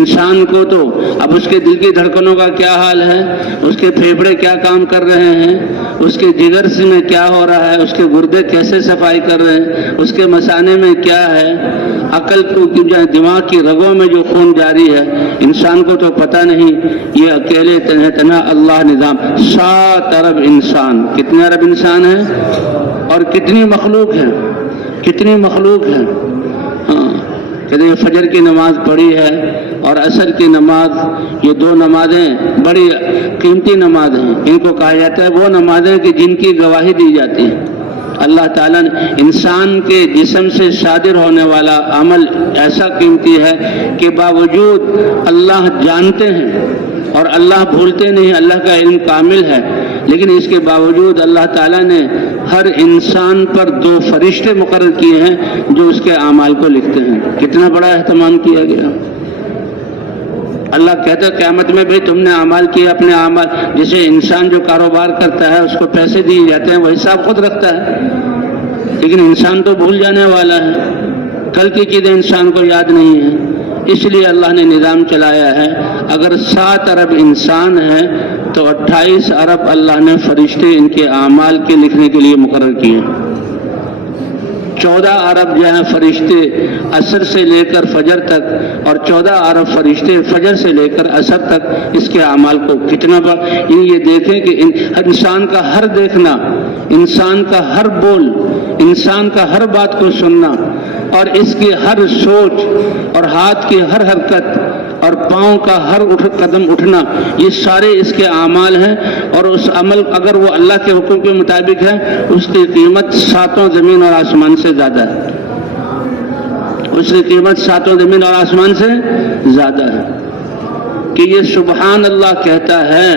انسان کو تو اب اس کے دل کی دھڑکنوں کا کیا حال ہے، اس کے پھیپھڑے کیا کام کر رہے ہیں، اس کے جگر میں کیا ہو رہا ہے، اس کے گردے کیسے صفائی کر رہے ہیں، اس کے مثانے میں کیا ہے، عقل کو دماغ کی رگوں میں جو خون جاری ہے، انسان کو تو پتہ نہیں۔ یہ اکیلے تنہا اللہ نظام 7 ارب انسان، کتنے ارب انسان ہیں اور کتنی مخلوق ہے، کتنی مخلوق ہے۔ ہاں کہتے ہیں فجر کی نماز پڑھی ہے اور عصر کی نماز، یہ 2 نمازیں بڑی قیمتی نماز ہیں، ان کو کہا جاتا ہے وہ نمازیں کہ جن کی گواہی دی جاتی ہے۔ اللہ تعالیٰ نے انسان کے جسم سے صادر ہونے والا عمل ایسا قیمتی ہے کہ باوجود اللہ جانتے ہیں اور اللہ بھولتے نہیں، اللہ کا علم کامل ہے، لیکن اس کے باوجود اللہ تعالیٰ نے ہر انسان پر 2 فرشتے مقرر کیے ہیں جو اس کے اعمال کو لکھتے ہیں۔ کتنا بڑا اہتمام کیا گیا۔ اللہ کہتا ہے قیامت میں بھئی تم نے اعمال کیے، اپنے اعمال، جیسے انسان جو کاروبار کرتا ہے اس کو پیسے دیے جاتے ہیں وہ حساب خود رکھتا ہے، لیکن انسان تو بھول جانے والا ہے، کل کی چیزیں انسان کو یاد نہیں ہیں۔ اس لیے اللہ نے نظام چلایا ہے، اگر 7 ارب انسان ہیں تو 28 ارب اللہ نے فرشتے ان کے اعمال کے لکھنے کے لیے مقرر کیے۔ 14 ارب جو ہیں فرشتے عصر سے لے کر فجر تک، اور 14 ارب فرشتے فجر سے لے کر عصر تک اس کے اعمال کو کتنا یہ دیکھیں کہ انسان کا ہر دیکھنا، انسان کا ہر بول، انسان کا ہر بات کو سننا، اور اس کی ہر سوچ اور ہاتھ کی ہر حرکت اور پاؤں کا ہر قدم اٹھنا، یہ سارے اس کے اعمال ہیں، اور اس عمل اگر وہ اللہ کے حکم کے مطابق ہے اس کی قیمت 7 زمین اور آسمان سے زیادہ ہے، اس کی قیمت 7 زمین اور آسمان سے زیادہ ہے۔ کہ یہ سبحان اللہ کہتا ہے،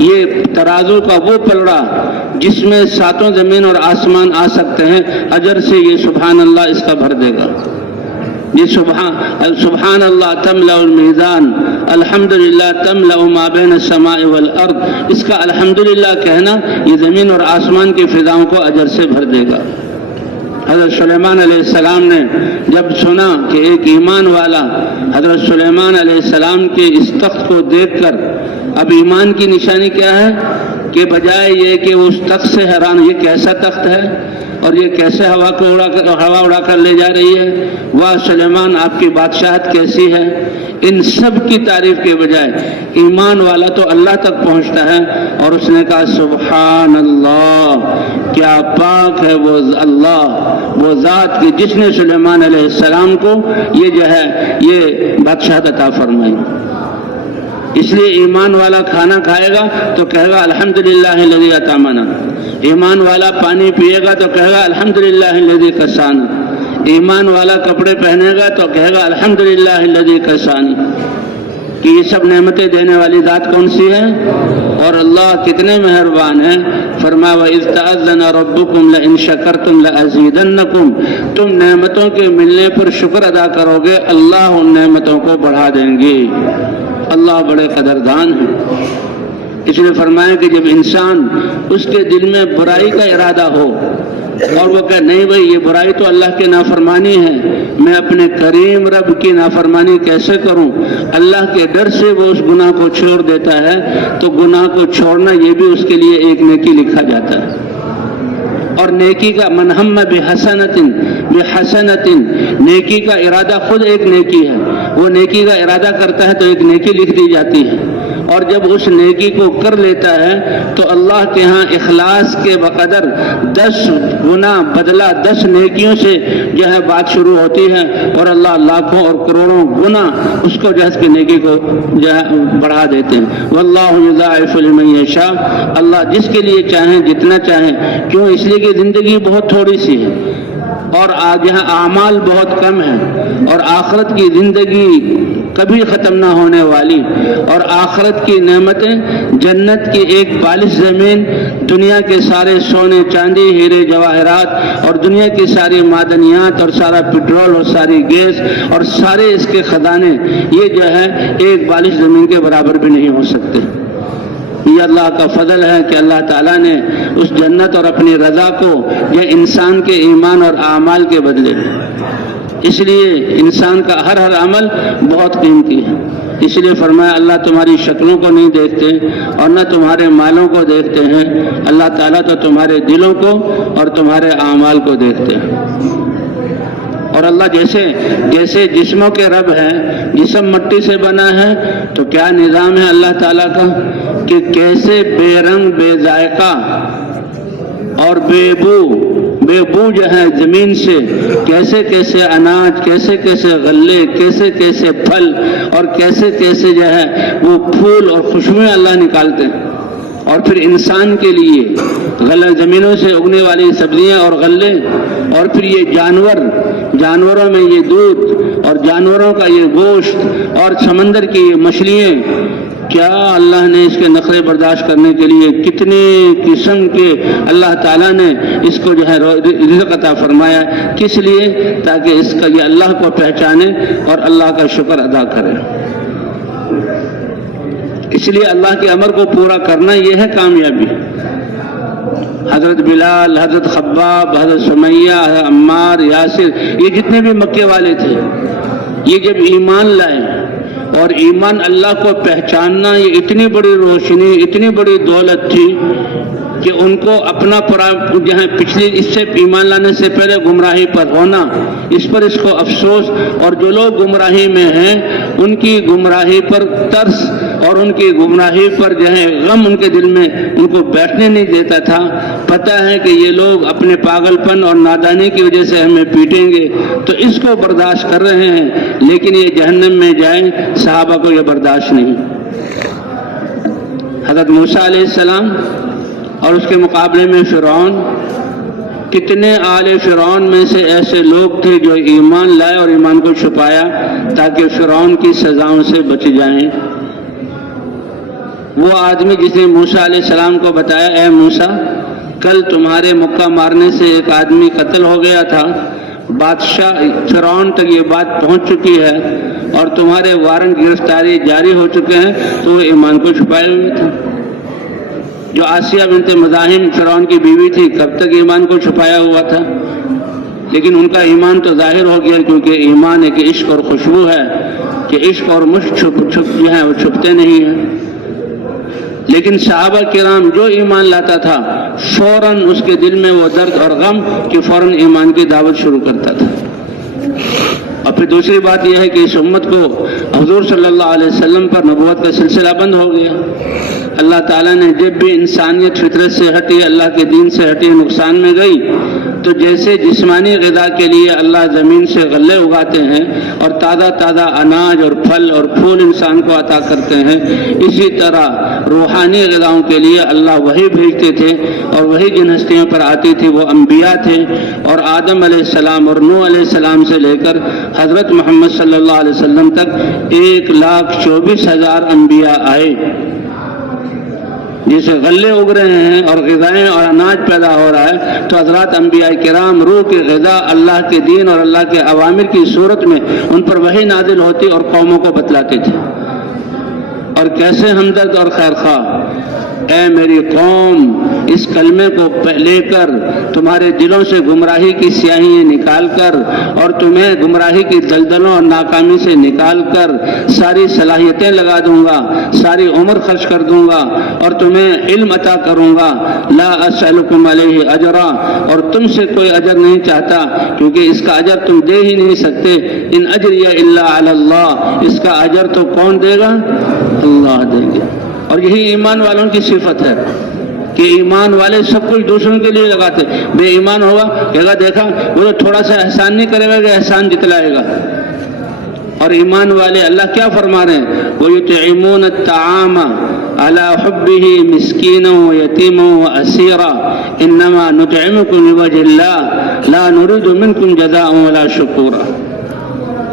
یہ ترازو کا وہ پلڑا جس میں 7 زمین اور آسمان آ سکتے ہیں، اجر سے یہ سبحان اللہ اس کا بھر دے گا۔ یہ سبحان اللہ تملأ المیزان، الحمدللہ تملأ ما بین السماء والارض، اس کا الحمدللہ کہنا یہ زمین اور آسمان کی فضاؤں کو اجر سے بھر دے گا۔ حضرت سلیمان علیہ السلام نے جب سنا کہ ایک ایمان والا حضرت سلیمان علیہ السلام کے اس تخت کو دیکھ کر، اب ایمان کی نشانی کیا ہے کہ بجائے یہ کہ اس تخت سے حیران یہ کیسا تخت ہے اور یہ کیسے ہوا اڑا کر لے جا رہی ہے، واہ سلیمان آپ کی بادشاہت کیسی ہے، ان سب کی تعریف کے بجائے ایمان والا تو اللہ تک پہنچتا ہے اور اس نے کہا سبحان اللہ، کیا پاک ہے وہ اللہ، وہ ذات کی جس نے سلیمان علیہ السلام کو یہ جو ہے یہ بادشاہت عطا فرمائی۔ اس لیے ایمان والا کھانا کھائے گا تو کہے گا الحمدللہ الذی اطعمنا، ایمان والا پانی پیے گا تو کہے گا الحمدللہ الذی کسانا، ایمان والا کپڑے پہنے گا تو کہے گا الحمدللہ الذی کسانی۔ کہ یہ سب نعمتیں دینے والی ذات کون سی ہے؟ اور اللہ کتنے مہربان ہیں، فرمایا وَإِذْ تَأَذَّنَ رَبُّكُمْ لَئِن شَكَرْتُمْ لَأَزِيدَنَّكُمْ، تم نعمتوں کے ملنے پر شکر ادا کرو گے اللہ ان نعمتوں کو بڑھا دیں گے۔ اللہ بڑے قدردان ہیں۔ اس لیے فرمایا کہ جب انسان اس کے دل میں برائی کا ارادہ ہو اور وہ کہے نہیں بھائی یہ برائی تو اللہ کی نافرمانی ہے، میں اپنے کریم رب کی نافرمانی کیسے کروں، اللہ کے ڈر سے وہ اس گناہ کو چھوڑ دیتا ہے، تو گناہ کو چھوڑنا یہ بھی اس کے لیے ایک نیکی لکھا جاتا ہے۔ اور نیکی کا من ہم بحسنۃ نیکی کا ارادہ خود ایک نیکی ہے، وہ نیکی کا ارادہ کرتا ہے تو ایک نیکی لکھ دی جاتی ہے، اور جب اس نیکی کو کر لیتا ہے تو اللہ کے ہاں اخلاص کے بقدر 10 گنا بدلہ 10 نیکیوں سے جو ہے بات شروع ہوتی ہے، اور اللہ لاکھوں اور کروڑوں گنا اس کو جو ہے اس کی نیکی کو جو ہے بڑھا دیتے ہیں۔ واللہ یضاعف لمن یشاء، اللہ جس کے لیے چاہیں جتنا چاہیں، کیوں؟ اس لیے کہ زندگی بہت تھوڑی سی ہے اور یہاں اعمال بہت کم ہیں، اور آخرت کی زندگی کبھی ختم نہ ہونے والی، اور آخرت کی نعمتیں جنت کی ایک بالش زمین، دنیا کے سارے سونے چاندی ہیرے جواہرات اور دنیا کی ساری معدنیات اور سارا پٹرول اور ساری گیس اور سارے اس کے خزانے، یہ جو ہے ایک بالش زمین کے برابر بھی نہیں ہو سکتے۔ یہ اللہ کا فضل ہے کہ اللہ تعالیٰ نے اس جنت اور اپنی رضا کو یہ انسان کے ایمان اور اعمال کے بدلے اس لیے انسان کا ہر عمل بہت قیمتی ہے. اس لیے فرمایا اللہ تمہاری شکلوں کو نہیں دیکھتے اور نہ تمہارے مالوں کو دیکھتے ہیں، اللہ تعالیٰ تو تمہارے دلوں کو اور تمہارے اعمال کو دیکھتے ہیں. اور اللہ جیسے جسموں کے رب ہیں، جسم مٹی سے بنا ہے تو کیا نظام ہے اللہ تعالیٰ کا کہ کیسے بے رنگ بے ذائقہ اور بے بو جو ہے زمین سے کیسے کیسے اناج، کیسے کیسے غلے، کیسے کیسے پھل اور کیسے کیسے جو ہے وہ پھول اور خوشبوئیں اللہ نکالتے ہیں. اور پھر انسان کے لیے زمینوں سے اگنے والی سبزیاں اور غلے، اور پھر یہ جانوروں میں یہ دودھ اور جانوروں کا یہ گوشت اور سمندر کی یہ مچھلیاں. کیا اللہ نے اس کے نخرے برداشت کرنے کے لیے کتنے قسم کے اللہ تعالیٰ نے اس کو جو ہے رزق عطا فرمایا، کس لیے؟ تاکہ اس کا یہ اللہ کو پہچانے اور اللہ کا شکر ادا کرے. اس لیے اللہ کے امر کو پورا کرنا یہ ہے کامیابی. حضرت بلال، حضرت خباب، حضرت سمیہ، حضرت عمار، یاسر، یہ جتنے بھی مکے والے تھے، یہ جب ایمان لائے اور ایمان اللہ کو پہچاننا یہ اتنی بڑی روشنی، اتنی بڑی دولت تھی کہ ان کو اپنا جہاں پچھلی اس سے ایمان لانے سے پہلے گمراہی پر ہونا، اس پر اس کو افسوس، اور جو لوگ گمراہی میں ہیں ان کی گمراہی پر ترس اور ان کی گمراہی پر جو ہے غم ان کے دل میں ان کو بیٹھنے نہیں دیتا تھا. پتہ ہے کہ یہ لوگ اپنے پاگل پن اور نادانی کی وجہ سے ہمیں پیٹیں گے تو اس کو برداشت کر رہے ہیں، لیکن یہ جہنم میں جائیں. صحابہ کو یہ برداشت نہیں. حضرت موسیٰ علیہ السلام اور اس کے مقابلے میں فرعون، کتنے آل فرعون میں سے ایسے لوگ تھے جو ایمان لائے اور ایمان کو چھپایا تاکہ فرعون کی سزاؤں سے بچ جائیں. وہ آدمی جس نے موسیٰ علیہ السلام کو بتایا، اے موسیٰ، کل تمہارے مکہ مارنے سے ایک آدمی قتل ہو گیا تھا، بادشاہ فرعون تک یہ بات پہنچ چکی ہے اور تمہارے وارنٹ گرفتاری جاری ہو چکے ہیں، تو وہ ایمان کو چھپائے ہوئے تھے. جو آسیہ بنت مزاحم فرعون کی بیوی تھی، کب تک ایمان کو چھپایا ہوا تھا؟ لیکن ان کا ایمان تو ظاہر ہو گیا، کیونکہ ایمان ایک عشق اور خوشبو ہے کہ عشق اور مشق چھپ جو ہے وہ چھپتے نہیں ہیں. لیکن صحابہ کرام جو ایمان لاتا تھا فوراً اس کے دل میں وہ درد اور غم کہ فوراً ایمان کی دعوت شروع کرتا تھا. اور پھر دوسری بات یہ ہے کہ اس امت کو حضور صلی اللہ علیہ وسلم پر نبوت کا سلسلہ بند ہو گیا. اللہ تعالیٰ نے جب بھی انسانیت فطرت سے ہٹی، اللہ کے دین سے ہٹی، نقصان میں گئی، تو جیسے جسمانی غذا کے لیے اللہ زمین سے غلے اگاتے ہیں اور تازہ اناج اور پھل اور پھول انسان کو عطا کرتے ہیں، اسی طرح روحانی غذاؤں کے لیے اللہ وحی بھیجتے تھے، اور وہی جن ہستیوں پر آتی تھی وہ انبیاء تھے. اور آدم علیہ السلام اور نوح علیہ السلام سے لے کر حضرت محمد صلی اللہ علیہ وسلم تک 1,24,000 انبیاء آئے. جسے غلے اگ رہے ہیں اور غذائیں اور اناج پیدا ہو رہا ہے، تو حضرات انبیاء کرام روح کی غذا اللہ کے دین اور اللہ کے اوامر کی صورت میں ان پر وحی نازل ہوتی اور قوموں کو بتلاتے تھے. اور کیسے ہمدرد اور خیرخواہ، اے میری قوم، اس کلمے کو لے کر تمہارے دلوں سے گمراہی کی سیاہیاں نکال کر اور تمہیں گمراہی کی دلدلوں اور ناکامی سے نکال کر ساری صلاحیتیں لگا دوں گا، ساری عمر خرچ کر دوں گا اور تمہیں علم عطا کروں گا. لا اسألکم علیہ اجرا، اور تم سے کوئی اجر نہیں چاہتا کیونکہ اس کا اجر تم دے ہی نہیں سکتے. ان اجری الا علی اللہ، اس کا اجر تو کون دے گا؟ اللہ دے گا. اور یہی ایمان والوں کی صفت ہے کہ ایمان والے سب کچھ دوسروں کے لیے لگاتے. بے ایمان ہوگا کہے گا دیکھا وہ تو تھوڑا سا احسان نہیں کرے گا کہ احسان جتلائے گا. اور ایمان والے اللہ کیا فرما رہے ہیں؟ وَيُطْعِمُونَ الطَّعَامَ عَلَى حُبِّهِ مِسْكِينًا وَيَتِيمًا وَأَسِيرًا إِنَّمَا نُطْعِمُكُمْ لِوَجْهِ اللَّهِ لَا نُرِيدُ مِنْكُمْ جَزَاءً وَلَا شُكُورًا.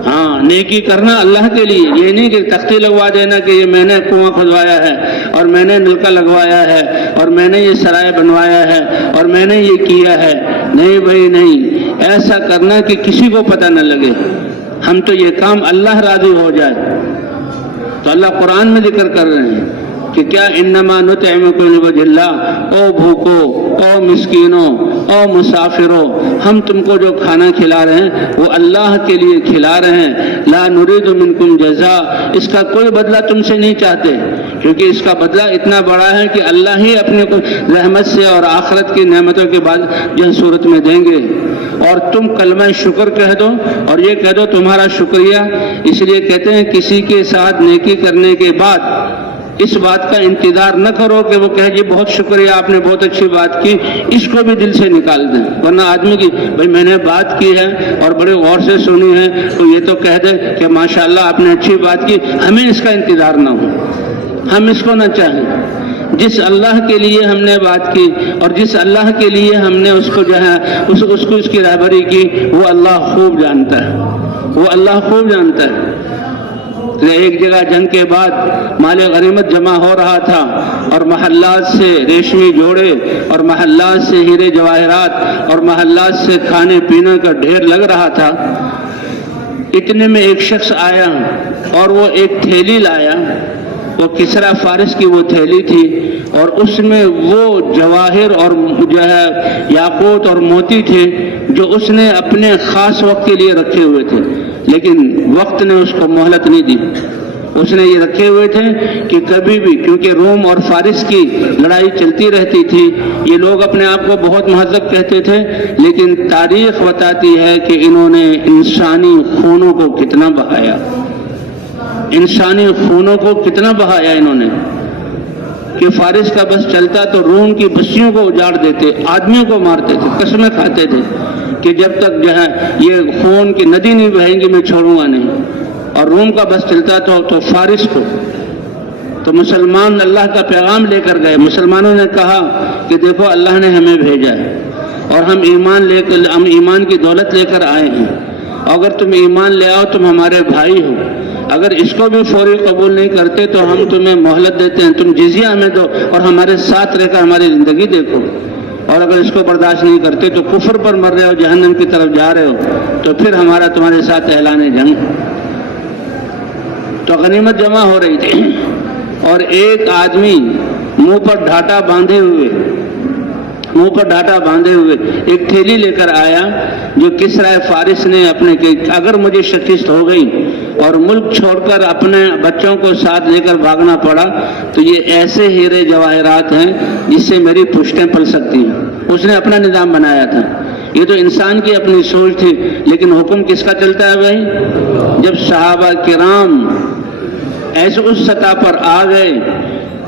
ہاں، نیکی کرنا اللہ کے لیے، یہ نہیں کہ تختی لگوا دینا کہ یہ میں نے کنواں کھدوایا ہے اور میں نے نلکا لگوایا ہے اور میں نے یہ سرائے بنوایا ہے اور میں نے یہ کیا ہے. نہیں بھائی نہیں، ایسا کرنا کہ کسی کو پتہ نہ لگے. ہم تو یہ کام اللہ راضی ہو جائے. تو اللہ قرآن میں ذکر کر رہے ہیں کہ کیا انما نطعمکم لوجہ اللہ، او بھوکو، او مسکینوں، او مسافروں، ہم تم کو جو کھانا کھلا رہے ہیں وہ اللہ کے لیے کھلا رہے ہیں، لا نرید منکم جزاء، اس کا کوئی بدلہ تم سے نہیں چاہتے، کیونکہ اس کا بدلہ اتنا بڑا ہے کہ اللہ ہی اپنے رحمت سے اور آخرت کی نعمتوں کے بعد جن صورت میں دیں گے۔ اور تم کلمہ شکر کہہ دو اور یہ کہہ دو تمہارا شکریہ۔ اس لیے کہتے ہیں کسی کے ساتھ نیکی کرنے کے بعد اس بات کا انتظار نہ کرو کہ وہ کہے جی بہت شکریہ، آپ نے بہت اچھی بات کی، اس کو بھی دل سے نکال دیں، ورنہ آدمی کی بھائی میں نے بات کی ہے اور بڑے غور سے سنی ہے تو یہ تو کہہ دے کہ ماشاءاللہ آپ نے اچھی بات کی، ہمیں اس کا انتظار نہ ہو، ہم اس کو نہ چاہیں۔ جس اللہ کے لیے ہم نے بات کی اور جس اللہ کے لیے ہم نے اس کو جو ہے اس کی رہبری کی، وہ اللہ خوب جانتا ہے، وہ اللہ خوب جانتا ہے۔ ایک جگہ جنگ کے بعد مال غنیمت جمع ہو رہا تھا اور محلات سے ریشمی جوڑے اور محلات سے ہیرے جواہرات اور محلات سے کھانے پینے کا ڈھیر لگ رہا تھا۔ اتنے میں ایک شخص آیا اور وہ ایک تھیلی لایا، وہ کسرا فارس کی وہ تھیلی تھی اور اس میں وہ جواہر اور جو ہے یاقوت اور موتی تھے جو اس نے اپنے خاص وقت کے لیے رکھے ہوئے تھے، لیکن وقت نے اس کو مہلت نہیں دی۔ اس نے یہ رکھے ہوئے تھے کہ کبھی بھی، کیونکہ روم اور فارس کی لڑائی چلتی رہتی تھی، یہ لوگ اپنے آپ کو بہت مہذب کہتے تھے، لیکن تاریخ بتاتی ہے کہ انہوں نے انسانی خونوں کو کتنا بہایا، انسانی خونوں کو کتنا بہایا انہوں نے، کہ فارس کا بس چلتا تو روم کی بستیوں کو اجاڑ دیتے، آدمیوں کو مارتے تھے، قسمیں کھاتے تھے کہ جب تک جو ہے یہ خون کی ندی نہیں بہے گی میں چھوڑوں گا نہیں۔ اور روم کا بس چلتا تو فارس کو، تو مسلمان اللہ کا پیغام لے کر گئے، مسلمانوں نے کہا کہ دیکھو اللہ نے ہمیں بھیجا ہے اور ہم ایمان کی دولت لے کر آئے ہیں، اگر تم ایمان لے آؤ تم ہمارے بھائی ہو، اگر اس کو بھی فوری قبول نہیں کرتے تو ہم تمہیں مہلت دیتے ہیں، تم جزیہ ہمیں دو اور ہمارے ساتھ رہ کر ہماری زندگی دیکھو، اور اگر اس کو برداشت نہیں کرتے تو کفر پر مر رہے ہو، جہنم کی طرف جا رہے ہو، تو پھر ہمارا تمہارے ساتھ اعلان جنگ۔ تو غنیمت جمع ہو رہی تھی اور ایک آدمی منہ پر ڈھاٹا باندھے ہوئے ایک تھیلی لے کر آیا جو کسرا فارس نے اپنے کہ اگر مجھے شکست ہو گئی اور ملک چھوڑ کر اپنے بچوں کو ساتھ لے کر بھاگنا پڑا تو یہ ایسے ہیرے جواہرات ہیں جس سے میری پشتیں پل سکتی ہیں۔ اس نے اپنا نظام بنایا تھا، یہ تو انسان کی اپنی سوچ تھی، لیکن حکم کس کا چلتا ہے بھائی؟ جب صحابہ کرام ایسے اس سطح پر آ گئے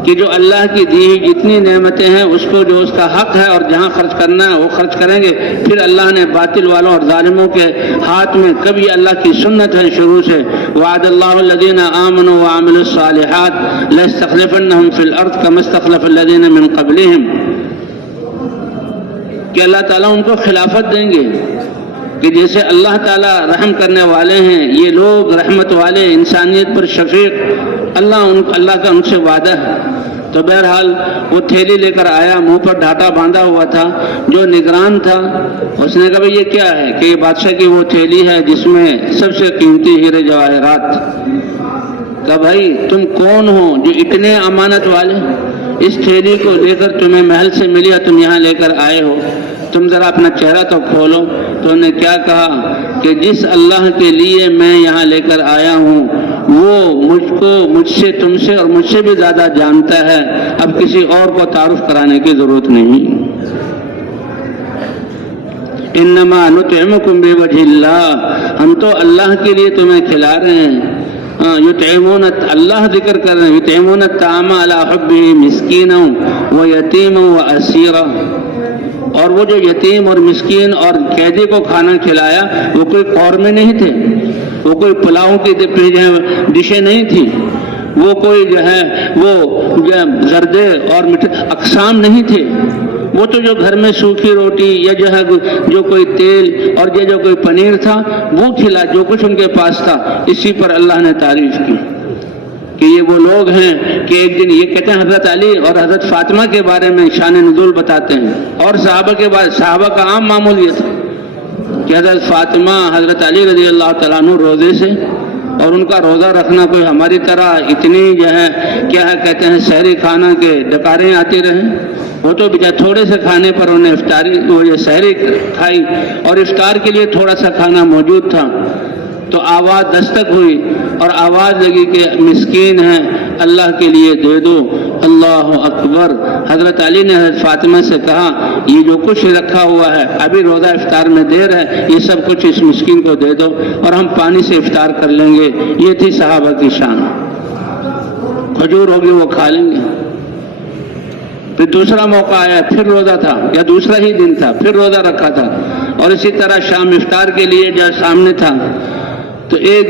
کہ جو اللہ کی دی ہوئی جتنی نعمتیں ہیں اس کو جو اس کا حق ہے اور جہاں خرچ کرنا ہے وہ خرچ کریں گے، پھر اللہ نے باطل والوں اور ظالموں کے ہاتھ میں کبھی اللہ کی سنت ہے شروع سے، وعد اللہ الذین آمنوا وعملوا الصالحات ليستخلفنهم فی الارض كما استخلف الذین من قبلهم، کہ اللہ تعالیٰ ان کو خلافت دیں گے کہ جیسے اللہ تعالیٰ رحم کرنے والے ہیں، یہ لوگ رحمت والے، انسانیت پر شفیق، اللہ کا ان سے وعدہ ہے۔ تو بہرحال وہ تھیلی لے کر آیا، منہ پر ڈھاٹا باندھا ہوا تھا، جو نگران تھا اس نے کہا بھئی یہ کیا ہے؟ کہ یہ بادشاہ کی وہ تھیلی ہے جس میں سب سے قیمتی ہیرے جواہرات۔ کہا بھائی تم کون ہو جو اتنے امانت والے، اس تھیلی کو لے کر تمہیں محل سے ملی اور تم یہاں لے کر آئے ہو، تم ذرا اپنا چہرہ تو کھولو۔ تو انہوں نے کیا کہا کہ جس اللہ کے لیے میں یہاں لے کر آیا ہوں وہ مجھ سے، تم سے اور مجھ سے بھی زیادہ جانتا ہے، اب کسی اور کو تعارف کرانے کی ضرورت نہیں۔ انما نطعمکم بوجہ اللہ، ہم تو اللہ کے لیے تمہیں کھلا رہے ہیں۔ یطعمون، اللہ ذکر کر رہے ہیں، یطعمون الطعام علی حبہ مسکینا و یتیما و اسیرا، اور وہ جو یتیم اور مسکین اور قیدی کو کھانا کھلایا وہ کوئی قورمے نہیں تھے، وہ کوئی پلاؤ کی ڈشیں نہیں تھی، وہ کوئی جو ہے وہ زردے اور میٹھے اقسام نہیں تھے، وہ تو جو گھر میں سوکھی روٹی یا جو ہے جو کوئی تیل اور جو کوئی پنیر تھا وہ کھلا، جو کچھ ان کے پاس تھا۔ اسی پر اللہ نے تعریف کی کہ یہ وہ لوگ ہیں کہ ایک دن یہ کہتے ہیں، حضرت علی اور حضرت فاطمہ کے بارے میں شان نزول بتاتے ہیں، اور صحابہ کے بارے، صحابہ کا عام معمول یہ تھا کہ حضرت فاطمہ، حضرت علی رضی اللہ تعالیٰ عنہ روزے سے اور ان کا روزہ رکھنا کوئی ہماری طرح اتنی جو ہے کیا ہے کہتے ہیں سحری کھانا کے ڈکاریں آتی رہیں؟ وہ تو بچہ تھوڑے سے کھانے پر انہیں افطاری وہ یہ سحری کھائی اور افطار کے لیے تھوڑا سا کھانا موجود تھا، تو آواز دستک ہوئی اور آواز لگی کہ مسکین ہے، اللہ کے لیے دے دو۔ اللہ اکبر۔ حضرت علی نے حضرت فاطمہ سے کہا یہ جو کچھ رکھا ہوا ہے ابھی روزہ افطار میں دیر ہے، یہ سب کچھ اس مسکین کو دے دو اور ہم پانی سے افطار کر لیں گے۔ یہ تھی صحابہ کی شان۔ کھجور ہوگی وہ کھا لیں گے۔ پھر دوسرا موقع آیا، پھر روزہ تھا یا دوسرا ہی دن تھا، پھر روزہ رکھا تھا اور اسی طرح شام افطار کے لیے جو سامنے تھا تو ایک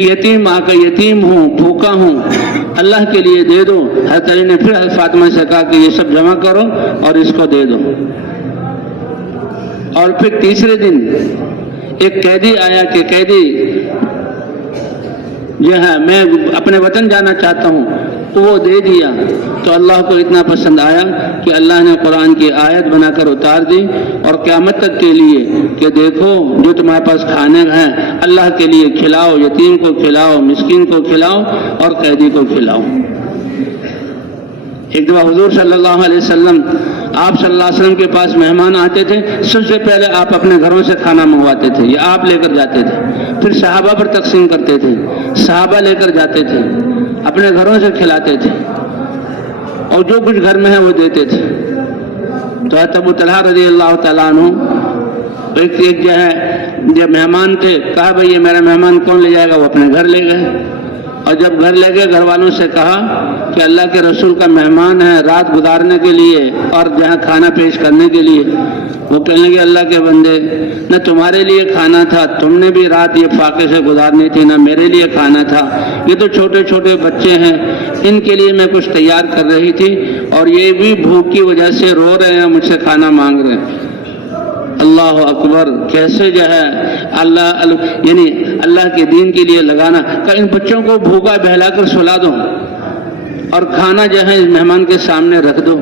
یتیم آ کر یتیم ہوں بھوکا ہوں اللہ کے لیے دے دو۔ حضرت علی نے پھر حضرت فاطمہ سے کہا کہ یہ سب جمع کرو اور اس کو دے دو۔ اور پھر تیسرے دن ایک قیدی آیا کہ قیدی جو ہے میں اپنے وطن جانا چاہتا ہوں، تو وہ دے دیا تو اللہ کو اتنا پسند آیا کہ اللہ نے قرآن کی آیت بنا کر اتار دی اور قیامت تک کے لیے کہ دیکھو جو تمہارے پاس کھانے ہیں اللہ کے لیے کھلاؤ، یتیم کو کھلاؤ، مسکین کو کھلاؤ اور قیدی کو کھلاؤ۔ ایک دفعہ حضور صلی اللہ علیہ وسلم آپ صلی اللہ علیہ وسلم کے پاس مہمان آتے تھے، سب سے پہلے آپ اپنے گھروں سے کھانا منگواتے تھے یا آپ لے کر جاتے تھے، پھر صحابہ پر تقسیم کرتے تھے، صحابہ لے کر جاتے تھے، اپنے گھروں سے کھلاتے تھے اور جو کچھ گھر میں ہے وہ دیتے تھے۔ تو حضرت ابو طلحہ رضی اللہ تعالیٰ عنہ ایک جو ہے جب مہمان تھے، کہا بھئی یہ میرا مہمان کون لے جائے گا؟ وہ اپنے گھر لے گئے اور جب گھر لے گئے گھر والوں سے کہا کہ اللہ کے رسول کا مہمان ہے رات گزارنے کے لیے اور جہاں کھانا پیش کرنے کے لیے۔ وہ کہنے لگے اللہ کے بندے نہ تمہارے لیے کھانا تھا، تم نے بھی رات یہ فاقے سے گزارنی تھی، نہ میرے لیے کھانا تھا، یہ تو چھوٹے چھوٹے بچے ہیں ان کے لیے میں کچھ تیار کر رہی تھی اور یہ بھی بھوک کی وجہ سے رو رہے ہیں، مجھ سے کھانا مانگ رہے ہیں۔ اللہ اکبر۔ کیسے جو ہے اللہ کے دین کے لیے لگانا کہ ان بچوں کو بھوکا بہلا کر سلا دو اور کھانا جو ہے مہمان کے سامنے رکھ دو۔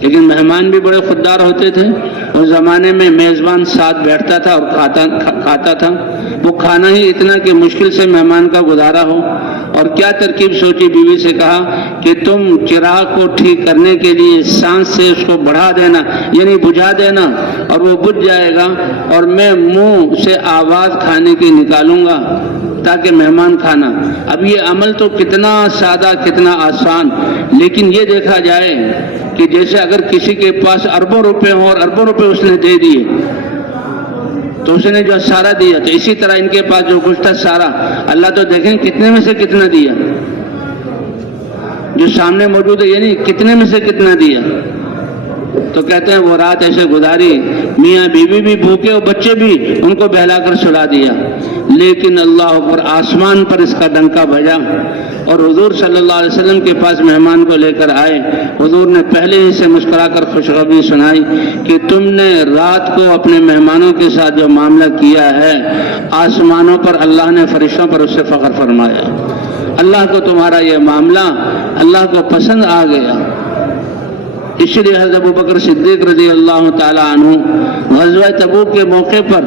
لیکن مہمان بھی بڑے خوددار ہوتے تھے، اس زمانے میں میزبان ساتھ بیٹھتا تھا اور کھاتا تھا، وہ کھانا ہی اتنا کہ مشکل سے مہمان کا گزارا ہو، اور کیا ترکیب سوچی، بیوی سے کہا کہ تم چراغ کو ٹھیک کرنے کے لیے سانس سے اس کو بڑھا دینا یعنی بجھا دینا اور وہ بجھ جائے گا اور میں منہ سے آواز کھانے کی نکالوں گا تاکہ مہمان کھانا۔ اب یہ عمل تو کتنا سادہ کتنا آسان، لیکن یہ دیکھا جائے کہ جیسے اگر کسی کے پاس اربوں روپے ہوں اور اربوں روپے اس نے دے دیے تو اس نے جو سارا دیا، تو اسی طرح ان کے پاس جو کچھ تھا سارا اللہ تو دیکھیں کتنے میں سے کتنا دیا، جو سامنے موجود ہے یعنی کتنے میں سے کتنا دیا۔ تو کہتے ہیں وہ رات ایسے گزاری، میاں بیوی بھی بھوکے اور بچے بھی، ان کو بہلا کر سلا دیا، لیکن اللہ پر آسمان پر اس کا ڈنکا بجا اور حضور صلی اللہ علیہ وسلم کے پاس مہمان کو لے کر آئے۔ حضور نے پہلے ہی سے مسکرا کر خوشخبری سنائی کہ تم نے رات کو اپنے مہمانوں کے ساتھ جو معاملہ کیا ہے آسمانوں پر اللہ نے فرشتوں پر اس سے فخر فرمایا۔ اللہ کو تمہارا یہ معاملہ اللہ کو پسند آ گیا۔ اس لیے حضرت ابو بکر صدیق رضی اللہ تعالیٰ عنہ غزوہ تبوک کے موقع پر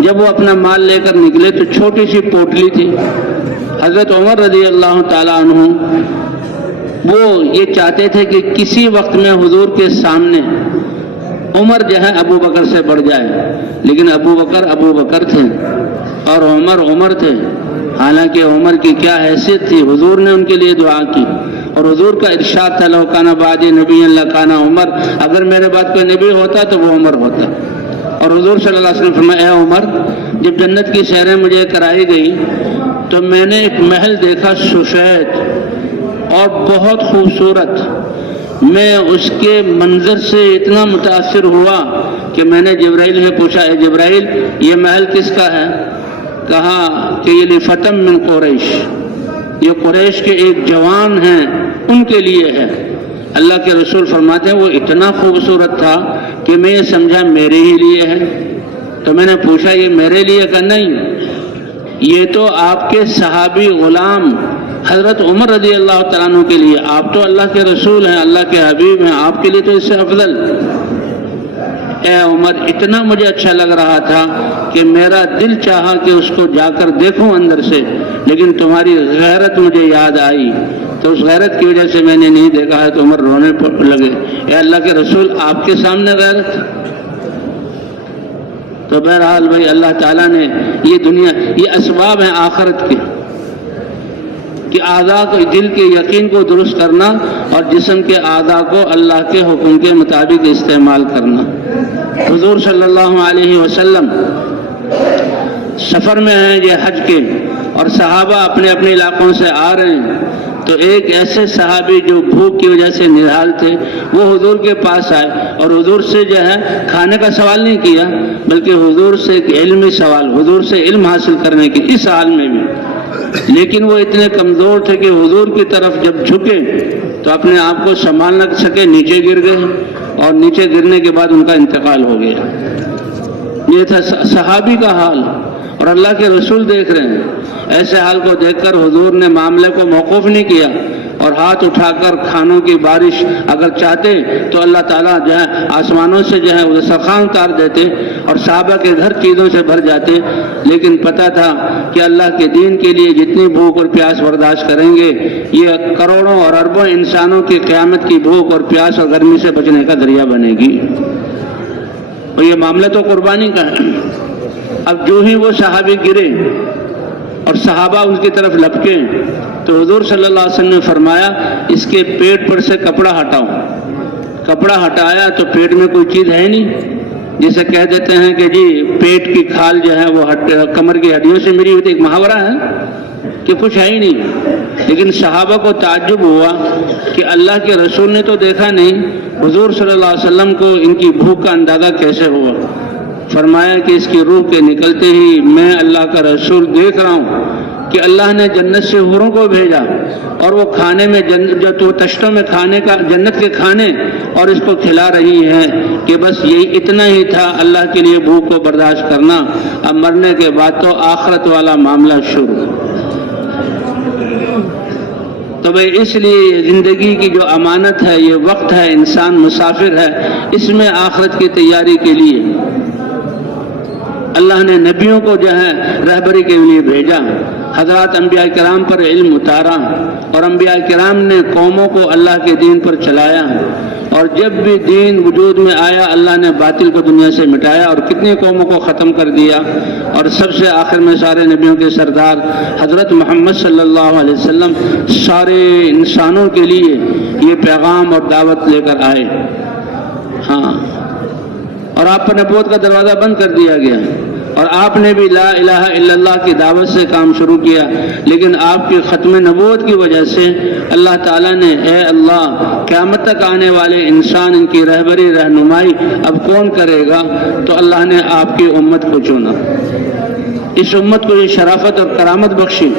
جب وہ اپنا مال لے کر نکلے تو چھوٹی سی پوٹلی تھی۔ حضرت عمر رضی اللہ تعالیٰ عنہ وہ یہ چاہتے تھے کہ کسی وقت میں حضور کے سامنے عمر جو ہے ابو بکر سے بڑھ جائے، لیکن ابو بکر تھے اور عمر تھے۔ حالانکہ عمر کی کیا حیثیت تھی، حضور نے ان کے لیے دعا کی اور حضور کا ارشاد تھا لو کان بعدی نبی لکان عمر، اگر میرے بعد کوئی نبی ہوتا تو وہ عمر ہوتا۔ اور حضور صلی اللہ علیہ وسلم فرمایا اے عمر، جب جنت کی سیریں مجھے کرائی گئی تو میں نے ایک محل دیکھا سفید اور بہت خوبصورت، میں اس کے منظر سے اتنا متاثر ہوا کہ میں نے جبرائیل سے پوچھا اے جبرائیل یہ محل کس کا ہے؟ کہا کہ یہ لفتم من قریش، یہ قریش کے ایک جوان ہیں ان کے لیے ہے۔ اللہ کے رسول فرماتے ہیں وہ اتنا خوبصورت تھا کہ میں یہ سمجھا میرے ہی لیے ہے، تو میں نے پوچھا یہ میرے لیے کہ نہیں، یہ تو آپ کے صحابی غلام حضرت عمر رضی اللہ تعالیٰ عنہ کے لیے، آپ تو اللہ کے رسول ہیں، اللہ کے حبیب ہیں، آپ کے لیے تو اس سے افضل۔ اے عمر اتنا مجھے اچھا لگ رہا تھا کہ میرا دل چاہا کہ اس کو جا کر دیکھوں اندر سے، لیکن تمہاری غیرت مجھے یاد آئی تو اس غیرت کی وجہ سے میں نے نہیں دیکھا ہے۔ تو عمر رونے لگے، اے اللہ کے رسول آپ کے سامنے غیرت؟ تو بہرحال بھائی اللہ تعالیٰ نے یہ دنیا، یہ اسباب ہیں آخرت کے، کہ اعضاء کو، دل کے یقین کو درست کرنا اور جسم کے اعضاء کو اللہ کے حکم کے مطابق استعمال کرنا۔ حضور صلی اللہ علیہ وسلم سفر میں ہیں یہ حج کے، اور صحابہ اپنے اپنے علاقوں سے آ رہے ہیں، تو ایک ایسے صحابی جو بھوک کی وجہ سے نڈھال تھے وہ حضور کے پاس آئے، اور حضور سے جو ہے کھانے کا سوال نہیں کیا، بلکہ حضور سے ایک علمی سوال، حضور سے علم حاصل کرنے کی، اس حال میں بھی۔ لیکن وہ اتنے کمزور تھے کہ حضور کی طرف جب جھکے تو اپنے آپ کو سنبھال نہ سکے، نیچے گر گئے، اور نیچے گرنے کے بعد ان کا انتقال ہو گیا۔ یہ تھا صحابی کا حال، اور اللہ کے رسول دیکھ رہے ہیں۔ ایسے حال کو دیکھ کر حضور نے معاملے کو موقوف نہیں کیا، اور ہاتھ اٹھا کر کھانوں کی بارش اگر چاہتے تو اللہ تعالیٰ جو ہے آسمانوں سے جو ہے وہ دسترخوان اتار دیتے اور صحابہ کے گھر چیزوں سے بھر جاتے، لیکن پتہ تھا کہ اللہ کے دین کے لیے جتنی بھوک اور پیاس برداشت کریں گے، یہ کروڑوں اور اربوں انسانوں کی قیامت کی بھوک اور پیاس اور گرمی سے بچنے کا ذریعہ بنے گی۔ اور یہ معاملہ تو قربانی کا ہے۔ اب جو ہی وہ صحابی گرے اور صحابہ ان کی طرف لپکے تو حضور صلی اللہ علیہ وسلم نے فرمایا اس کے پیٹ پر سے کپڑا ہٹاؤ۔ کپڑا ہٹایا تو پیٹ میں کوئی چیز ہے نہیں، جسے کہہ دیتے ہیں کہ جی پیٹ کی کھال جو ہے وہ کمر کی ہڈیوں سے ملی ہوئی تھی، ایک محاورہ ہے کہ کچھ ہے ہی نہیں۔ لیکن صحابہ کو تعجب ہوا کہ اللہ کے رسول نے تو دیکھا نہیں، حضور صلی اللہ علیہ وسلم کو ان کی بھوک کا اندازہ کیسے ہوا؟ فرمایا کہ اس کی روح کے نکلتے ہی میں اللہ کا رسول دیکھ رہا ہوں کہ اللہ نے جنت سے حوروں کو بھیجا، اور وہ کھانے میں جو تو تشتوں میں کھانے کا جنت کے کھانے اور اس کو کھلا رہی ہیں، کہ بس یہی اتنا ہی تھا اللہ کے لیے بھوک کو برداشت کرنا۔ اب مرنے کے بعد تو آخرت والا معاملہ شروع۔ تو بھائی اس لیے زندگی کی جو امانت ہے، یہ وقت ہے، انسان مسافر ہے، اس میں آخرت کی تیاری کے لیے اللہ نے نبیوں کو جو ہے رہبری کے لیے بھیجا، حضرات انبیاء کرام پر علم اتارا، اور انبیاء کرام نے قوموں کو اللہ کے دین پر چلایا، اور جب بھی دین وجود میں آیا اللہ نے باطل کو دنیا سے مٹایا اور کتنی قوموں کو ختم کر دیا، اور سب سے آخر میں سارے نبیوں کے سردار حضرت محمد صلی اللہ علیہ وسلم سارے انسانوں کے لیے یہ پیغام اور دعوت لے کر آئے۔ ہاں، اور آپ پر نبوت کا دروازہ بند کر دیا گیا، اور آپ نے بھی لا الہ الا اللہ کی دعوت سے کام شروع کیا، لیکن آپ کی ختم نبوت کی وجہ سے اللہ تعالیٰ نے اے اللہ قیامت تک آنے والے انسان ان کی رہبری رہنمائی اب کون کرے گا؟ تو اللہ نے آپ کی امت کو چنا، اس امت کو یہ شرافت اور کرامت بخشی،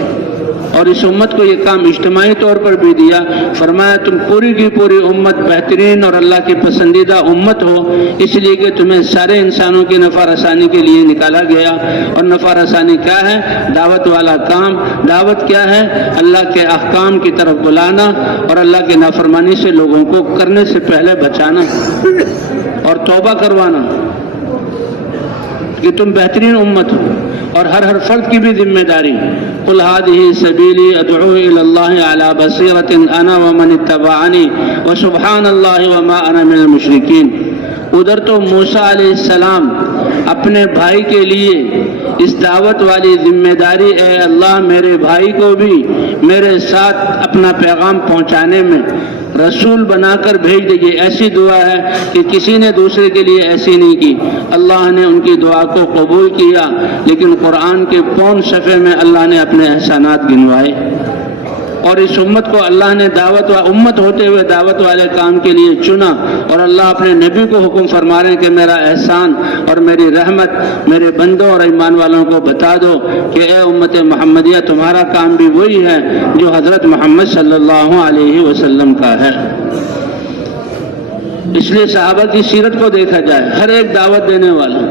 اور اس امت کو یہ کام اجتماعی طور پر بھی دیا۔ فرمایا تم پوری کی پوری امت بہترین اور اللہ کی پسندیدہ امت ہو، اس لیے کہ تمہیں سارے انسانوں کی نفع رسانی کے لیے نکالا گیا، اور نفع رسانی کیا ہے؟ دعوت والا کام۔ دعوت کیا ہے؟ اللہ کے احکام کی طرف بلانا، اور اللہ کی نافرمانی سے لوگوں کو کرنے سے پہلے بچانا اور توبہ کروانا، کہ تم بہترین امت ہو۔ اور ہر فرد کی بھی ذمہ داری، قل هذه سبیلی ادعو الی اللہ علی بصیرۃ انا ومن اتبعنی وسبحان اللہ وما انا من المشرکین۔ ادھر تو موسیٰ علیہ السلام اپنے بھائی کے لیے اس دعوت والی ذمہ داری، اے اللہ میرے بھائی کو بھی میرے ساتھ اپنا پیغام پہنچانے میں رسول بنا کر بھیج دیجیے۔ ایسی دعا ہے کہ کسی نے دوسرے کے لیے ایسی نہیں کی۔ اللہ نے ان کی دعا کو قبول کیا، لیکن قرآن کے پون صفحے میں اللہ نے اپنے احسانات گنوائے، اور اس امت کو اللہ نے امت ہوتے ہوئے دعوت والے کام کے لیے چنا، اور اللہ اپنے نبی کو حکم فرما رہے ہیں کہ میرا احسان اور میری رحمت میرے بندوں اور ایمان والوں کو بتا دو کہ اے امت محمدیہ تمہارا کام بھی وہی ہے جو حضرت محمد صلی اللہ علیہ وسلم کا ہے۔ اس لیے صحابہ کی سیرت کو دیکھا جائے، ہر ایک دعوت دینے والا،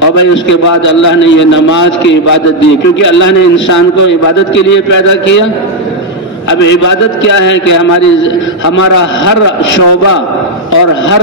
اور بھائی اس کے بعد اللہ نے یہ نماز کی عبادت دی، کیونکہ اللہ نے انسان کو عبادت کے لیے پیدا کیا۔ اب عبادت کیا ہے کہ ہمارا ہر شعبہ اور ہر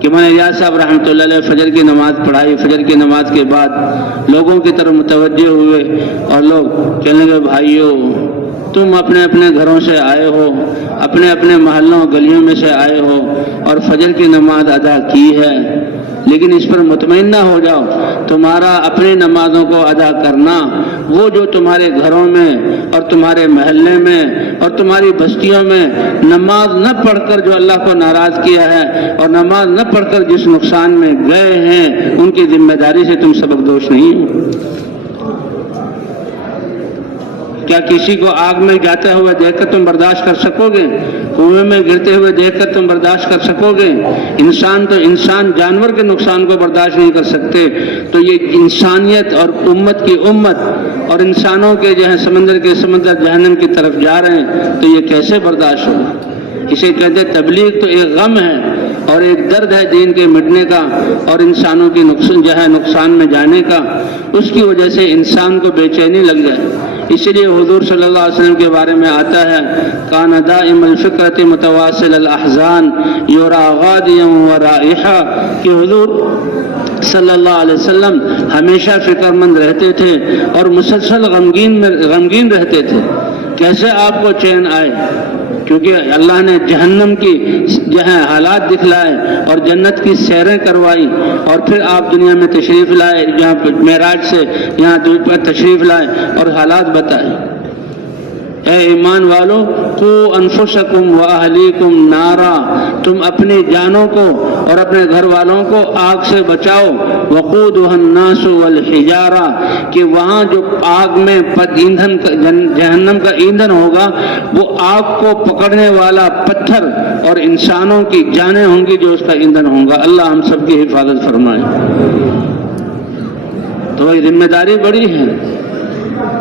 کہ میں نے ریاض صاحب رحمۃ اللہ علیہ فجر کی نماز پڑھائی، فجر کی نماز کے بعد لوگوں کی طرف متوجہ ہوئے اور لوگ کہنے لگے بھائیو تم اپنے اپنے گھروں سے آئے ہو، اپنے اپنے محلوں گلیوں میں سے آئے ہو اور فجر کی نماز ادا کی ہے، لیکن اس پر مطمئن نہ ہو جاؤ، تمہارا اپنی نمازوں کو ادا کرنا وہ جو تمہارے گھروں میں اور تمہارے محلے میں اور تمہاری بستیوں میں نماز نہ پڑھ کر جو اللہ کو ناراض کیا ہے اور نماز نہ پڑھ کر جس نقصان میں گئے ہیں ان کی ذمہ داری سے تم سبق دوش نہیں ہو۔ کیا کسی کو آگ میں جاتے ہوئے دیکھ کر تم برداشت کر سکو گے؟ کنویں میں گرتے ہوئے دیکھ کر تم برداشت کر سکو گے؟ انسان تو انسان جانور کے نقصان کو برداشت نہیں کر سکتے، تو یہ انسانیت اور امت کی امت اور انسانوں کے جو ہے سمندر کے سمندر جہنم کی طرف جا رہے ہیں، تو یہ کیسے برداشت ہوگا؟ اسے کہتے تبلیغ تو ایک غم ہے اور ایک درد ہے دین کے مٹنے کا اور انسانوں کی نقصان میں جانے کا، اس کی وجہ سے انسان کو بے چینی لگ جائے۔ اسی لیے حضور صلی اللہ علیہ وسلم کے بارے میں آتا ہے کان دائم الفکرۃ متواصل الاحزان یرا غادیا ورائحا، کہ حضور صلی اللہ علیہ وسلم ہمیشہ فکر مند رہتے تھے اور مسلسل غمگین رہتے تھے۔ کیسے آپ کو چین آئے؟ کیونکہ اللہ نے جہنم کی جہاں حالات دکھلائے اور جنت کی سیریں کروائی، اور پھر آپ دنیا میں تشریف لائے، یہاں معراج سے یہاں پر تشریف لائے اور حالات بتائے۔ اے ایمان والو قو انفسکم و اہلیکم نارا، تم اپنی جانوں کو اور اپنے گھر والوں کو آگ سے بچاؤ، وقودها الناس والحجارہ، کہ وہاں جو آگ میں جہنم کا ایندھن ہوگا وہ آگ کو پکڑنے والا پتھر اور انسانوں کی جانیں ہوں گی جو اس کا ایندھن ہوگا۔ اللہ ہم سب کی حفاظت فرمائے۔ تو یہ ذمہ داری بڑی ہے،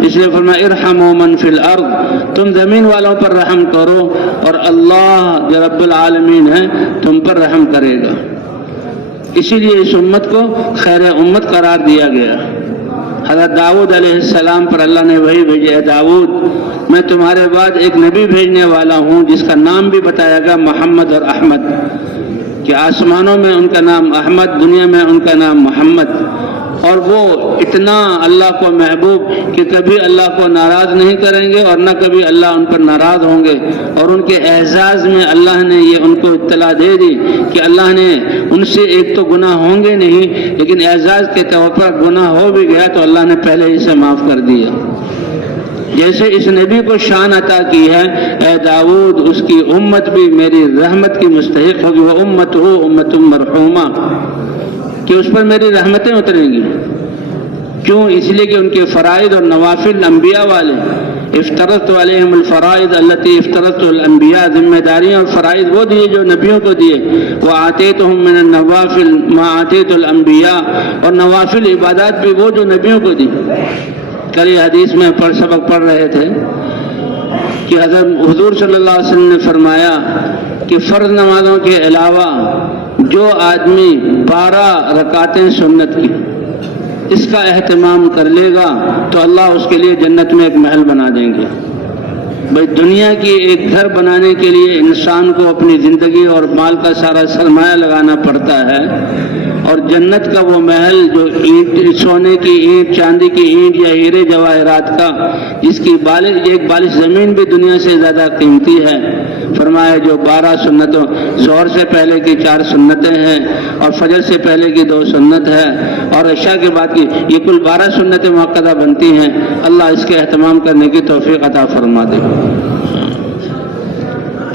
اس لیے فرمایا ارحموا من فی الارض، تم زمین والوں پر رحم کرو اور اللہ جو رب العالمین ہے تم پر رحم کرے گا۔ اسی لیے اس امت کو خیر امت قرار دیا گیا۔ حضرت داؤد علیہ السلام پر اللہ نے وحی بھیجی، اے داؤد میں تمہارے بعد ایک نبی بھیجنے والا ہوں جس کا نام بھی بتایا گا محمد اور احمد، کہ آسمانوں میں ان کا نام احمد، دنیا میں ان کا نام محمد، اور وہ اتنا اللہ کو محبوب کہ کبھی اللہ کو ناراض نہیں کریں گے اور نہ کبھی اللہ ان پر ناراض ہوں گے۔ اور ان کے اعزاز میں اللہ نے یہ ان کو اطلاع دے دی کہ اللہ نے ان سے ایک تو گناہ ہوں گے نہیں، لیکن اعزاز کے طور پر گناہ ہو بھی گیا تو اللہ نے پہلے اسے معاف کر دیا۔ جیسے اس نبی کو شان عطا کی ہے، اے داؤد اس کی امت بھی میری رحمت کی مستحق ہوگی، وہ امت ہو امت مرحومہ، کہ اس پر میری رحمتیں اتریں گی۔ کیوں؟ اس لیے کہ ان کے فرائض اور نوافل انبیاء والے، افترضت علیہم الفرائض التي افترضت الانبیاء، ذمہ داریاں اور فرائض وہ دیے جو نبیوں کو دیے، وآتیتہم من النوافل ما آتیت الانبیاء، اور نوافل عبادات بھی وہ جو نبیوں کو دی۔ کل یہ حدیث میں سبق پڑھ رہے تھے کہ حضرت حضور صلی اللہ علیہ وسلم نے فرمایا کہ فرض نمازوں کے علاوہ جو آدمی 12 رکعتیں سنت کی اس کا اہتمام کر لے گا تو اللہ اس کے لیے جنت میں ایک محل بنا دیں گے۔ بھائی دنیا کی ایک گھر بنانے کے لیے انسان کو اپنی زندگی اور مال کا سارا سرمایہ لگانا پڑتا ہے، اور جنت کا وہ محل جو اینٹ، سونے کی اینٹ، چاندی کی اینٹ یا ہیرے جواہرات کا، جس کی ایک بالش زمین بھی دنیا سے زیادہ قیمتی ہے، فرمایا جو 12 سنتوں، ظہر سے پہلے کی 4 سنتیں ہیں اور فجر سے پہلے کی 2 سنت ہے اور عشاء کے بعد کی، یہ کل 12 سنتیں مؤکدہ بنتی ہیں۔ اللہ اس کے اہتمام کرنے کی توفیق عطا فرما دے۔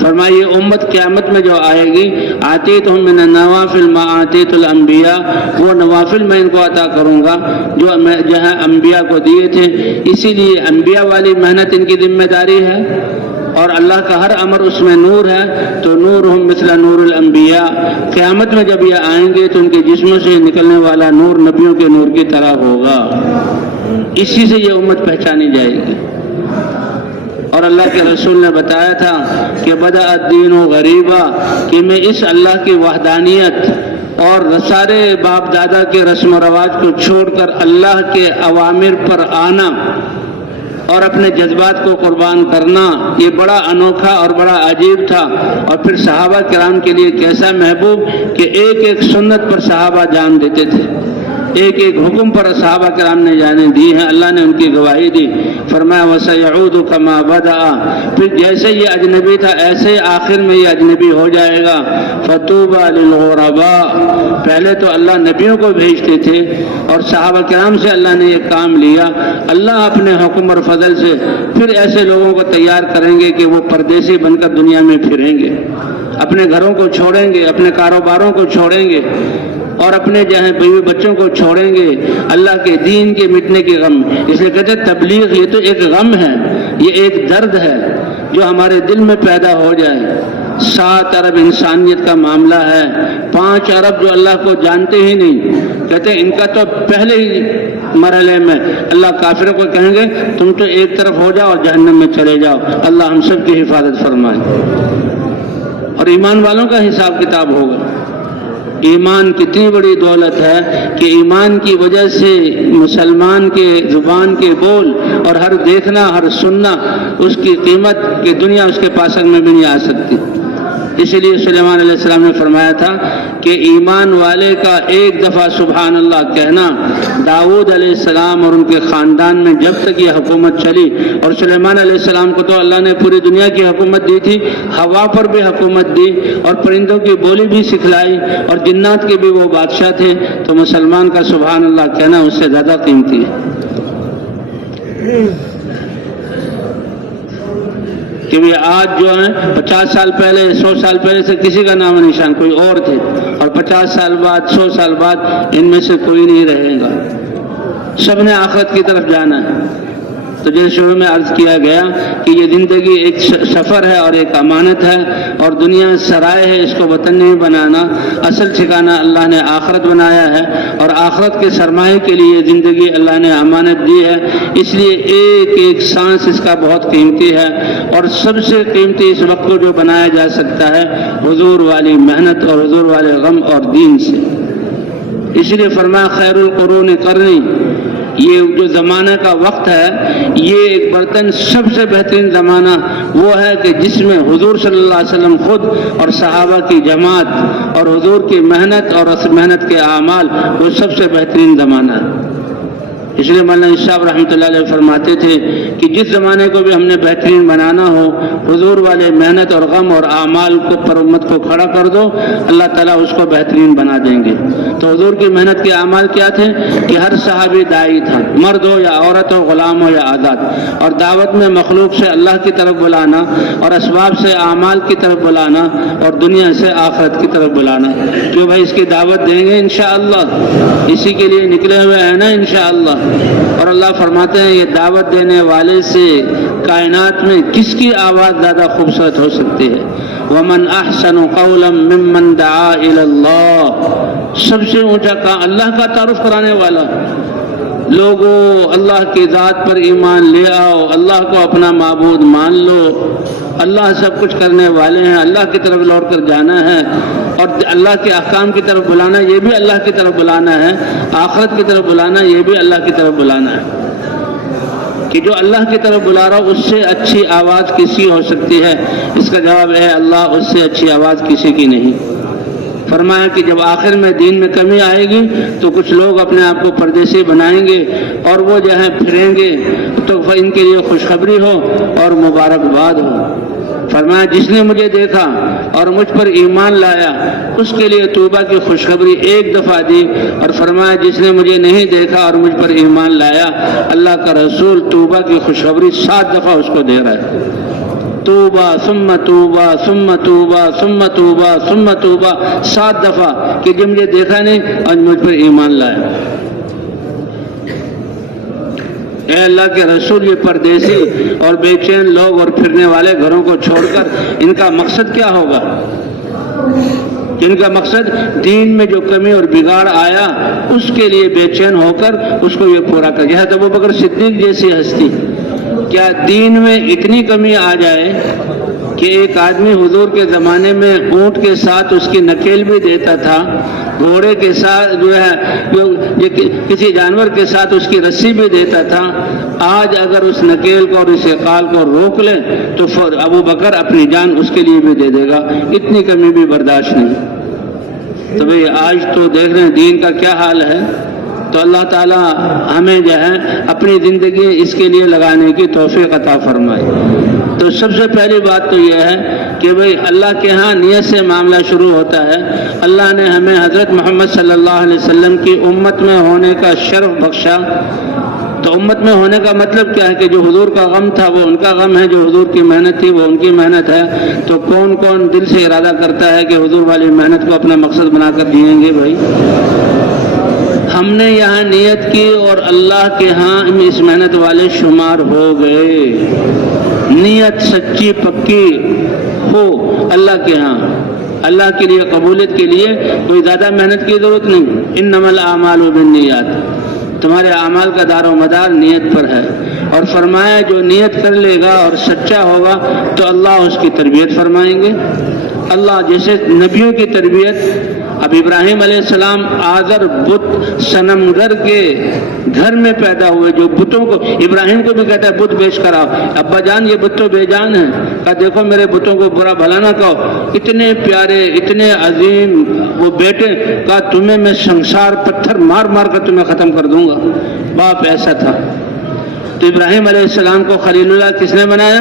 فرمائیے امت قیامت میں جو آئے گی، آتیتہم من النوافل ما آتیت الانبیاء، وہ نوافل میں ان کو عطا کروں گا جو میں جہاں انبیاء کو دیے تھے۔ اسی لیے انبیاء والی محنت ان کی ذمہ داری ہے، اور اللہ کا ہر امر اس میں نور ہے، تو نورہم مثل نور الانبیاء، قیامت میں جب یہ آئیں گے تو ان کے جسموں سے نکلنے والا نور نبیوں کے نور کی طرح ہوگا۔ اسی سے یہ امت پہچانی جائے گی۔ اور اللہ کے رسول نے بتایا تھا کہ بدأ الدین غریبا، کہ میں اس اللہ کی وحدانیت اور سارے باپ دادا کے رسم و رواج کو چھوڑ کر اللہ کے اوامر پر آنا اور اپنے جذبات کو قربان کرنا، یہ بڑا انوکھا اور بڑا عجیب تھا۔ اور پھر صحابہ کرام کے لیے کیسا محبوب کہ ایک ایک سنت پر صحابہ جان دیتے تھے، ایک ایک حکم پر صحابہ کرام نے جانیں دی ہیں، اللہ نے ان کی گواہی دی۔ فرمایا وَسَيَعُودُ كَمَا بَدَأَ، پھر جیسے یہ اجنبی تھا ایسے آخر میں یہ اجنبی ہو جائے گا۔ فَطُوبَى لِلْغُرَبَاء، پہلے تو اللہ نبیوں کو بھیجتے تھے اور صحابہ کرام سے اللہ نے یہ کام لیا، اللہ اپنے حکم اور فضل سے پھر ایسے لوگوں کو تیار کریں گے کہ وہ پردیسی بن کر دنیا میں پھریں گے، اپنے گھروں کو چھوڑیں گے، اپنے کاروباروں کو چھوڑیں گے اور اپنے بیوی بچوں کو چھوڑیں گے، اللہ کے دین کے مٹنے کے غم۔ اس لیے کہتے ہیں تبلیغ یہ تو ایک غم ہے، یہ ایک درد ہے جو ہمارے دل میں پیدا ہو جائے۔ 7 ارب انسانیت کا معاملہ ہے، 5 ارب جو اللہ کو جانتے ہی نہیں، کہتے ہیں ان کا تو پہلے ہی مرحلے میں اللہ کافروں کو کہیں گے تم تو ایک طرف ہو جاؤ اور جہنم میں چلے جاؤ، اللہ ہم سب کی حفاظت فرمائے۔ اور ایمان والوں کا حساب کتاب ہوگا۔ ایمان کتنی بڑی دولت ہے کہ ایمان کی وجہ سے مسلمان کے زبان کے بول اور ہر دیکھنا ہر سننا اس کی قیمت کی دنیا اس کے پاسنگ میں بھی نہیں آ سکتی۔ اسی لیے سلیمان علیہ السلام نے فرمایا تھا کہ ایمان والے کا ایک دفعہ سبحان اللہ کہنا، داؤد علیہ السلام اور ان کے خاندان میں جب تک یہ حکومت چلی، اور سلیمان علیہ السلام کو تو اللہ نے پوری دنیا کی حکومت دی تھی، ہوا پر بھی حکومت دی اور پرندوں کی بولی بھی سکھلائی اور جنات کے بھی وہ بادشاہ تھے، تو مسلمان کا سبحان اللہ کہنا اس سے زیادہ قیمتی ہے۔ کہ آج جو ہیں 50 سال پہلے 100 سال پہلے سے کسی کا نام و نشان، کوئی اور تھے، اور 50 سال بعد 100 سال بعد ان میں سے کوئی نہیں رہے گا، سب نے آخرت کی طرف جانا ہے۔ تو جیسے شروع میں عرض کیا گیا کہ یہ زندگی ایک سفر ہے اور ایک امانت ہے، اور دنیا سرائے ہے، اس کو وطن نہیں بنانا، اصل ٹھکانہ اللہ نے آخرت بنایا ہے، اور آخرت کے سرمایے کے لیے زندگی اللہ نے امانت دی ہے، اس لیے ایک ایک سانس اس کا بہت قیمتی ہے، اور سب سے قیمتی اس وقت کو جو بنایا جا سکتا ہے حضور والی محنت اور حضور والے غم اور دین سے۔ اس لیے فرمایا خیر القرون قرنی، یہ جو زمانہ کا وقت ہے یہ ایک برتن سب سے بہترین زمانہ وہ ہے کہ جس میں حضور صلی اللہ علیہ وسلم خود اور صحابہ کی جماعت اور حضور کی محنت اور اس محنت کے اعمال وہ سب سے بہترین زمانہ ہے۔ اس لیے مولانا صاحب رحمۃ اللہ علیہ فرماتے تھے کہ جس زمانے کو بھی ہم نے بہترین بنانا ہو، حضور والے محنت اور غم اور اعمال کو پر امت کو کھڑا کر دو، اللہ تعالیٰ اس کو بہترین بنا دیں گے۔ تو حضور کی محنت کے اعمال کیا تھے کہ ہر صحابی داعی تھا، مرد ہو یا عورت ہو، غلام ہو یا آزاد، اور دعوت میں مخلوق سے اللہ کی طرف بلانا اور اسباب سے اعمال کی طرف بلانا اور دنیا سے آخرت کی طرف بلانا۔ جو بھائی اس کی دعوت دیں گے انشاءاللہ، اسی کے لیے نکلے ہوئے ہیں نا انشاءاللہ۔ اور اللہ فرماتے ہیں یہ دعوت دینے والے سے کائنات میں کس کی آواز زیادہ خوبصورت ہو سکتی ہے؟ وَمَنْ أَحْسَنُ قَوْلًا مِّمَّنْ دَعَا إِلَى اللَّهِ، سب سے اونچا کام اللہ کا تعارف کرانے والا۔ لوگوں اللہ کی ذات پر ایمان لے آؤ، اللہ کو اپنا معبود مان لو، اللہ سب کچھ کرنے والے ہیں، اللہ کی طرف لوٹ کر جانا ہے، اور اللہ کے احکام کی طرف بلانا یہ بھی اللہ کی طرف بلانا ہے، آخرت کی طرف بلانا یہ بھی اللہ کی طرف بلانا ہے۔ کہ جو اللہ کی طرف بلا رہا ہو اس سے اچھی آواز کسی ہو سکتی ہے؟ اس کا جواب ہے اللہ، اس سے اچھی آواز کسی کی نہیں۔ فرمایا کہ جب آخر میں دین میں کمی آئے گی تو کچھ لوگ اپنے آپ کو پردیسی بنائیں گے اور وہ جو ہے پھریں گے، تو ان کے لیے خوشخبری ہو اور مبارکباد ہو۔ فرمایا جس نے مجھے دیکھا اور مجھ پر ایمان لایا اس کے لیے توبہ کی خوشخبری ایک دفعہ دی، اور فرمایا جس نے مجھے نہیں دیکھا اور مجھ پر ایمان لایا اللہ کا رسول توبہ کی خوشخبری 7 دفعہ اس کو دے رہا ہے۔ توبہ ثم توبہ ثم توبہ ثم توبہ ثم توبہ 7 دفعہ کہ جب مجھے دیکھا نہیں اور مجھ پر ایمان لایا۔ اے اللہ کے رسول، یہ پردیسی اور بے چین لوگ اور پھرنے والے گھروں کو چھوڑ کر ان کا مقصد کیا ہوگا؟ ان کا مقصد دین میں جو کمی اور بگاڑ آیا اس کے لیے بے چین ہو کر اس کو یہ پورا کر۔ حضرت ابوبکر صدیق جیسی ہستی، کیا دین میں اتنی کمی آ جائے کہ ایک آدمی حضور کے زمانے میں اونٹ کے ساتھ اس کی نکیل بھی دیتا تھا، گھوڑے کے ساتھ جو ہے کسی جانور کے ساتھ اس کی رسی بھی دیتا تھا۔ آج اگر اس نکیل کو اور اس اقال کو روک لے تو ابو بکر اپنی جان اس کے لیے بھی دے دے گا، اتنی کمی بھی برداشت نہیں۔ تو بھئی آج تو دیکھ رہے ہیں دین کا کیا حال ہے۔ تو اللہ تعالی ہمیں جو ہے اپنی زندگی اس کے لیے لگانے کی توفیق عطا فرمائے۔ تو سب سے پہلی بات تو یہ ہے کہ بھئی اللہ کے ہاں نیت سے معاملہ شروع ہوتا ہے۔ اللہ نے ہمیں حضرت محمد صلی اللہ علیہ وسلم کی امت میں ہونے کا شرف بخشا۔ تو امت میں ہونے کا مطلب کیا ہے کہ جو حضور کا غم تھا وہ ان کا غم ہے، جو حضور کی محنت تھی وہ ان کی محنت ہے۔ تو کون کون دل سے ارادہ کرتا ہے کہ حضور والی محنت کو اپنا مقصد بنا کر جئیں گے؟ بھائی ہم نے یہاں نیت کی اور اللہ کے ہاں اس محنت والے شمار ہو گئے۔ نیت سچی پکی ہو اللہ کے ہاں، اللہ کے لیے قبولیت کے لیے کوئی زیادہ محنت کی ضرورت نہیں۔ انما الاعمال بالنیات، تمہارے اعمال کا دار و مدار نیت پر ہے۔ اور فرمایا جو نیت کر لے گا اور سچا ہوگا تو اللہ اس کی تربیت فرمائیں گے۔ اللہ جیسے نبیوں کی تربیت، اب ابراہیم علیہ السلام آذر بت صنمگر کے گھر میں پیدا ہوئے، جو بتوں کو ابراہیم کو بھی کہتا ہے بت بیچ کر آؤ، ابا جان یہ بت تو بے جان ہے، کہا دیکھو میرے بتوں کو برا بھلا نہ کہو، اتنے پیارے اتنے عظیم وہ بیٹے، کہا تمہیں میں سنسار پتھر مار مار کر تمہیں ختم کر دوں گا۔ باپ ایسا تھا۔ تو ابراہیم علیہ السلام کو خلیل اللہ کس نے بنایا؟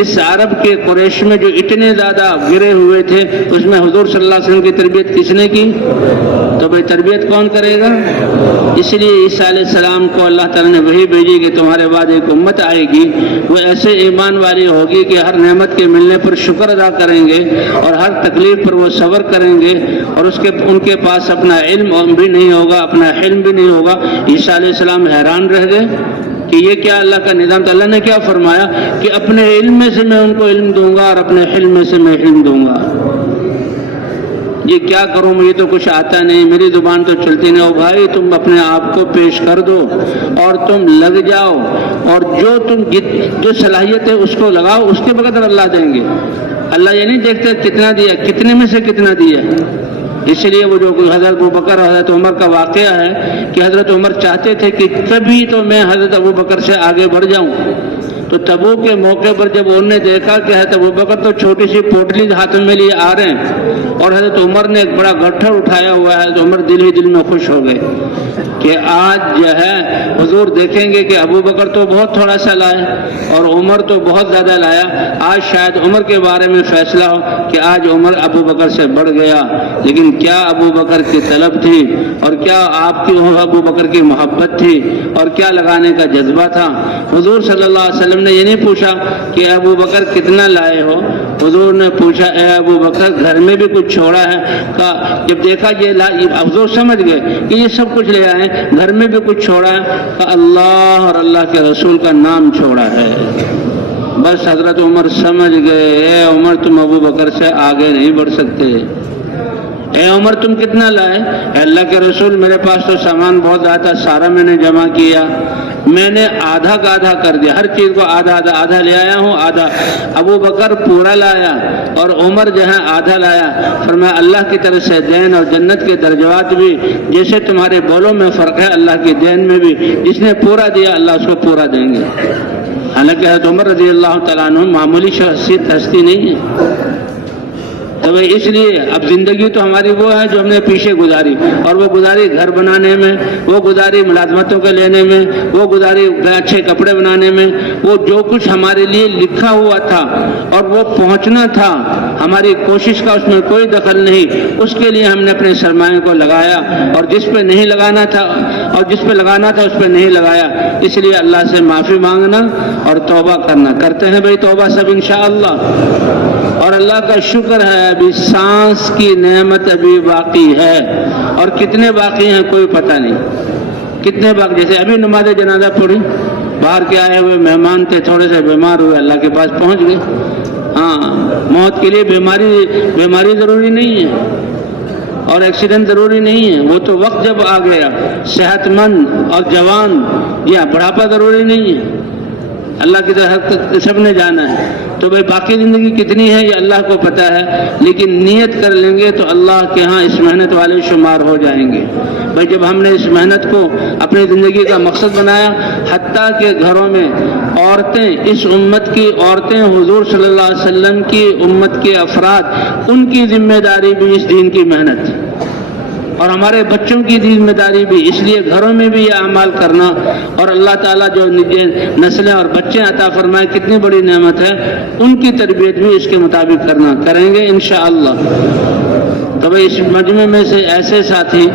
اس عرب کے قریش میں جو اتنے زیادہ گرے ہوئے تھے اس میں حضور صلی اللہ علیہ وسلم کی تربیت کس نے کی؟ تو بھائی تربیت کون کرے گا؟ اس لیے عیسیٰ علیہ السلام کو اللہ تعالیٰ نے وہی بھیجی کہ تمہارے بعد ایک امت آئے گی، وہ ایسے ایمان والی ہوگی کہ ہر نعمت کے ملنے پر شکر ادا کریں گے اور ہر تکلیف پر وہ صبر کریں گے، اور ان کے پاس اپنا علم بھی نہیں ہوگا، اپنا حلم بھی نہیں ہوگا۔ عیسیٰ علیہ السلام حیران رہ گئے کہ یہ کیا اللہ کا نظام تھا۔ اللہ نے کیا فرمایا کہ اپنے علم میں سے میں ان کو علم دوں گا اور اپنے حلم میں سے میں حلم دوں گا۔ یہ کیا کروں، مجھے تو کچھ آتا نہیں، میری زبان تو چلتی نہیں۔ او بھائی تم اپنے آپ کو پیش کر دو اور تم لگ جاؤ، اور جو صلاحیت ہے اس کو لگاؤ، اس کے بقدر اللہ دیں گے۔ اللہ یہ نہیں دیکھتے کتنا دیا، کتنے میں سے کتنا دیا۔ اس لیے وہ جو حضرت ابوبکر اور حضرت عمر کا واقعہ ہے کہ حضرت عمر چاہتے تھے کہ کبھی تو میں حضرت ابوبکر سے آگے بڑھ جاؤں۔ تو تبوک کے موقع پر جب انہوں نے دیکھا کہ حضرت ابوبکر تو چھوٹی سی پوٹلی ہاتھ میں لیے آ رہے ہیں اور حضرت عمر نے ایک بڑا گٹھر اٹھایا ہوا ہے، تو عمر دل ہی دل میں خوش ہو گئے کہ آج جو ہے حضور دیکھیں گے کہ ابوبکر تو بہت تھوڑا سا لائے اور عمر تو بہت زیادہ لایا۔ آج شاید عمر کے بارے میں فیصلہ ہو کہ آج عمر ابوبکر سے بڑھ گیا، لیکن کیا ابوبکر کی طلب تھی اور کیا آپ کی ابوبکر کی محبت تھی اور کیا لگانے کا جذبہ تھا۔ حضور صلی اللہ علیہ وسلم نے یہ نہیں پوچھا کہ ابوبکر کتنا لائے ہو، حضور نے پوچھا اے ابوبکر گھر میں بھی کچھ چھوڑا ہے؟ کہا جب دیکھا یہ حضور سمجھ گئے کہ یہ سب کچھ لے آئے، گھر میں بھی کچھ چھوڑا ہے، کہا اللہ اور اللہ کے رسول کا نام چھوڑا ہے۔ بس حضرت عمر سمجھ گئے اے عمر تم ابوبکر سے آگے نہیں بڑھ سکتے۔ اے عمر تم کتنا لائے؟ اے اللہ کے رسول میرے پاس تو سامان بہت زیادہ، سارا میں نے جمع کیا، میں نے آدھا کا آدھا کر دیا، ہر چیز کو آدھا آدھا آدھا لے آیا ہوں آدھا۔ ابوبکر پورا لایا اور عمر جو ہے آدھا لایا۔ فرمایا اللہ کی طرف سے دین اور جنت کے درجات بھی جیسے تمہارے بولوں میں فرق ہے، اللہ کی دین میں بھی جس نے پورا دیا اللہ اس کو پورا دیں گے۔ حالانکہ حضرت عمر رضی اللہ تعالیٰ عنہ معمولی شخصیت ہستی نہیں ہے۔ تو اس لیے اب زندگی تو ہماری وہ ہے جو ہم نے پیچھے گزاری، اور وہ گزاری گھر بنانے میں، وہ گزاری ملازمتوں کے لینے میں، وہ گزاری اچھے کپڑے بنانے میں، وہ جو کچھ ہمارے لیے لکھا ہوا تھا اور وہ پہنچنا تھا، ہماری کوشش کا اس میں کوئی دخل نہیں، اس کے لیے ہم نے اپنے سرمایہ کو لگایا، اور جس پہ نہیں لگانا تھا اور جس پہ لگانا تھا اس پہ نہیں لگایا۔ اس لیے اللہ سے معافی مانگنا اور توبہ کرنا، کرتے ہیں بھائی توبہ سب انشاءاللہ۔ اور اللہ کا شکر ہے ابھی سانس کی نعمت ابھی باقی ہے، اور کتنے باقی ہیں کوئی پتہ نہیں، کتنے باقی۔ جیسے ابھی نماز جنازہ پڑھی، باہر کے آئے ہوئے مہمان تھے، تھوڑے سے بیمار ہوئے، اللہ کے پاس پہنچ گئے۔ ہاں موت کے لیے بیماری ضروری نہیں ہے اور ایکسیڈنٹ ضروری نہیں ہے، وہ تو وقت جب آ گیا، صحت مند اور جوان یا بڑھاپا ضروری نہیں ہے، اللہ کی طرف سب نے جانا ہے۔ تو بھائی باقی زندگی کتنی ہے یہ اللہ کو پتہ ہے، لیکن نیت کر لیں گے تو اللہ کے ہاں اس محنت والے شمار ہو جائیں گے۔ بھائی جب ہم نے اس محنت کو اپنی زندگی کا مقصد بنایا، حتیٰ کہ گھروں میں عورتیں، اس امت کی عورتیں، حضور صلی اللہ علیہ وسلم کی امت کے افراد، ان کی ذمہ داری بھی اس دین کی محنت، اور ہمارے بچوں کی ذمہ داری بھی، اس لیے گھروں میں بھی یہ اعمال کرنا، اور اللہ تعالیٰ جو نسلیں اور بچے عطا فرمائے کتنی بڑی نعمت ہے، ان کی تربیت بھی اس کے مطابق کریں گے انشاءاللہ۔ تو بھائی اس مجمع میں سے ایسے ساتھی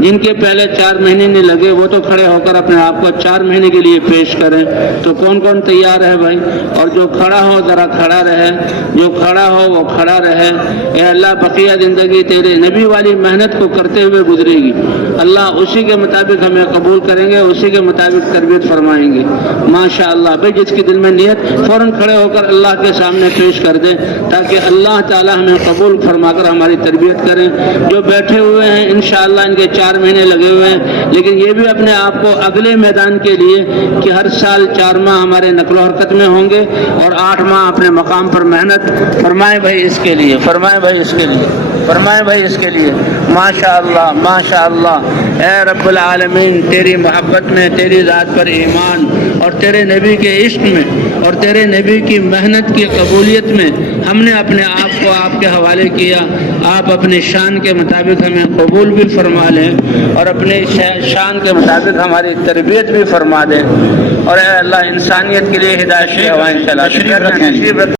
جن کے پہلے 4 مہینے نہیں لگے، وہ تو کھڑے ہو کر اپنے آپ کو 4 مہینے کے لیے پیش کریں۔ تو کون کون تیار ہے بھائی؟ اور جو کھڑا ہو ذرا کھڑا رہے، جو کھڑا ہو وہ کھڑا رہے۔ اے اللہ بقیہ زندگی تیرے نبی والی محنت کو کرتے ہوئے گزرے گی، اللہ اسی کے مطابق ہمیں قبول کریں گے، اسی کے مطابق تربیت فرمائیں گے ماشاءاللہ۔ بھائی جس کی دل میں نیت، فوراً کھڑے ہو کر اللہ کے سامنے پیش کر دیں، تاکہ اللہ تعالیٰ ہمیں قبول فرما کر ہماری تربیت کریں۔ جو بیٹھے ہوئے ہیں انشاءاللہ ان کے 4 مہینے لگے ہوئے ہیں، لیکن یہ بھی اپنے آپ کو اگلے میدان کے لیے کہ ہر سال 4 ماہ ہمارے نقل و حرکت میں ہوں گے اور 8 ماہ اپنے مقام پر محنت فرمائیں بھائی اس کے لیے، فرمائیں بھائی اس کے لیے، فرمائیں بھائی اس کے لیے ماشاءاللہ ماشاءاللہ۔ اے رب العالمین، تیری محبت میں، تیری ذات پر ایمان اور تیرے نبی کے عشق میں اور تیرے نبی کی محنت کی قبولیت میں ہم نے اپنے آپ کو آپ کے حوالے کیا۔ آپ اپنی شان کے مطابق ہمیں قبول بھی فرما لیں اور اپنی شان کے مطابق ہماری تربیت بھی فرما دیں، اور اے اللہ انسانیت کے لیے ہدایت کی ہوائیں چلا دیں۔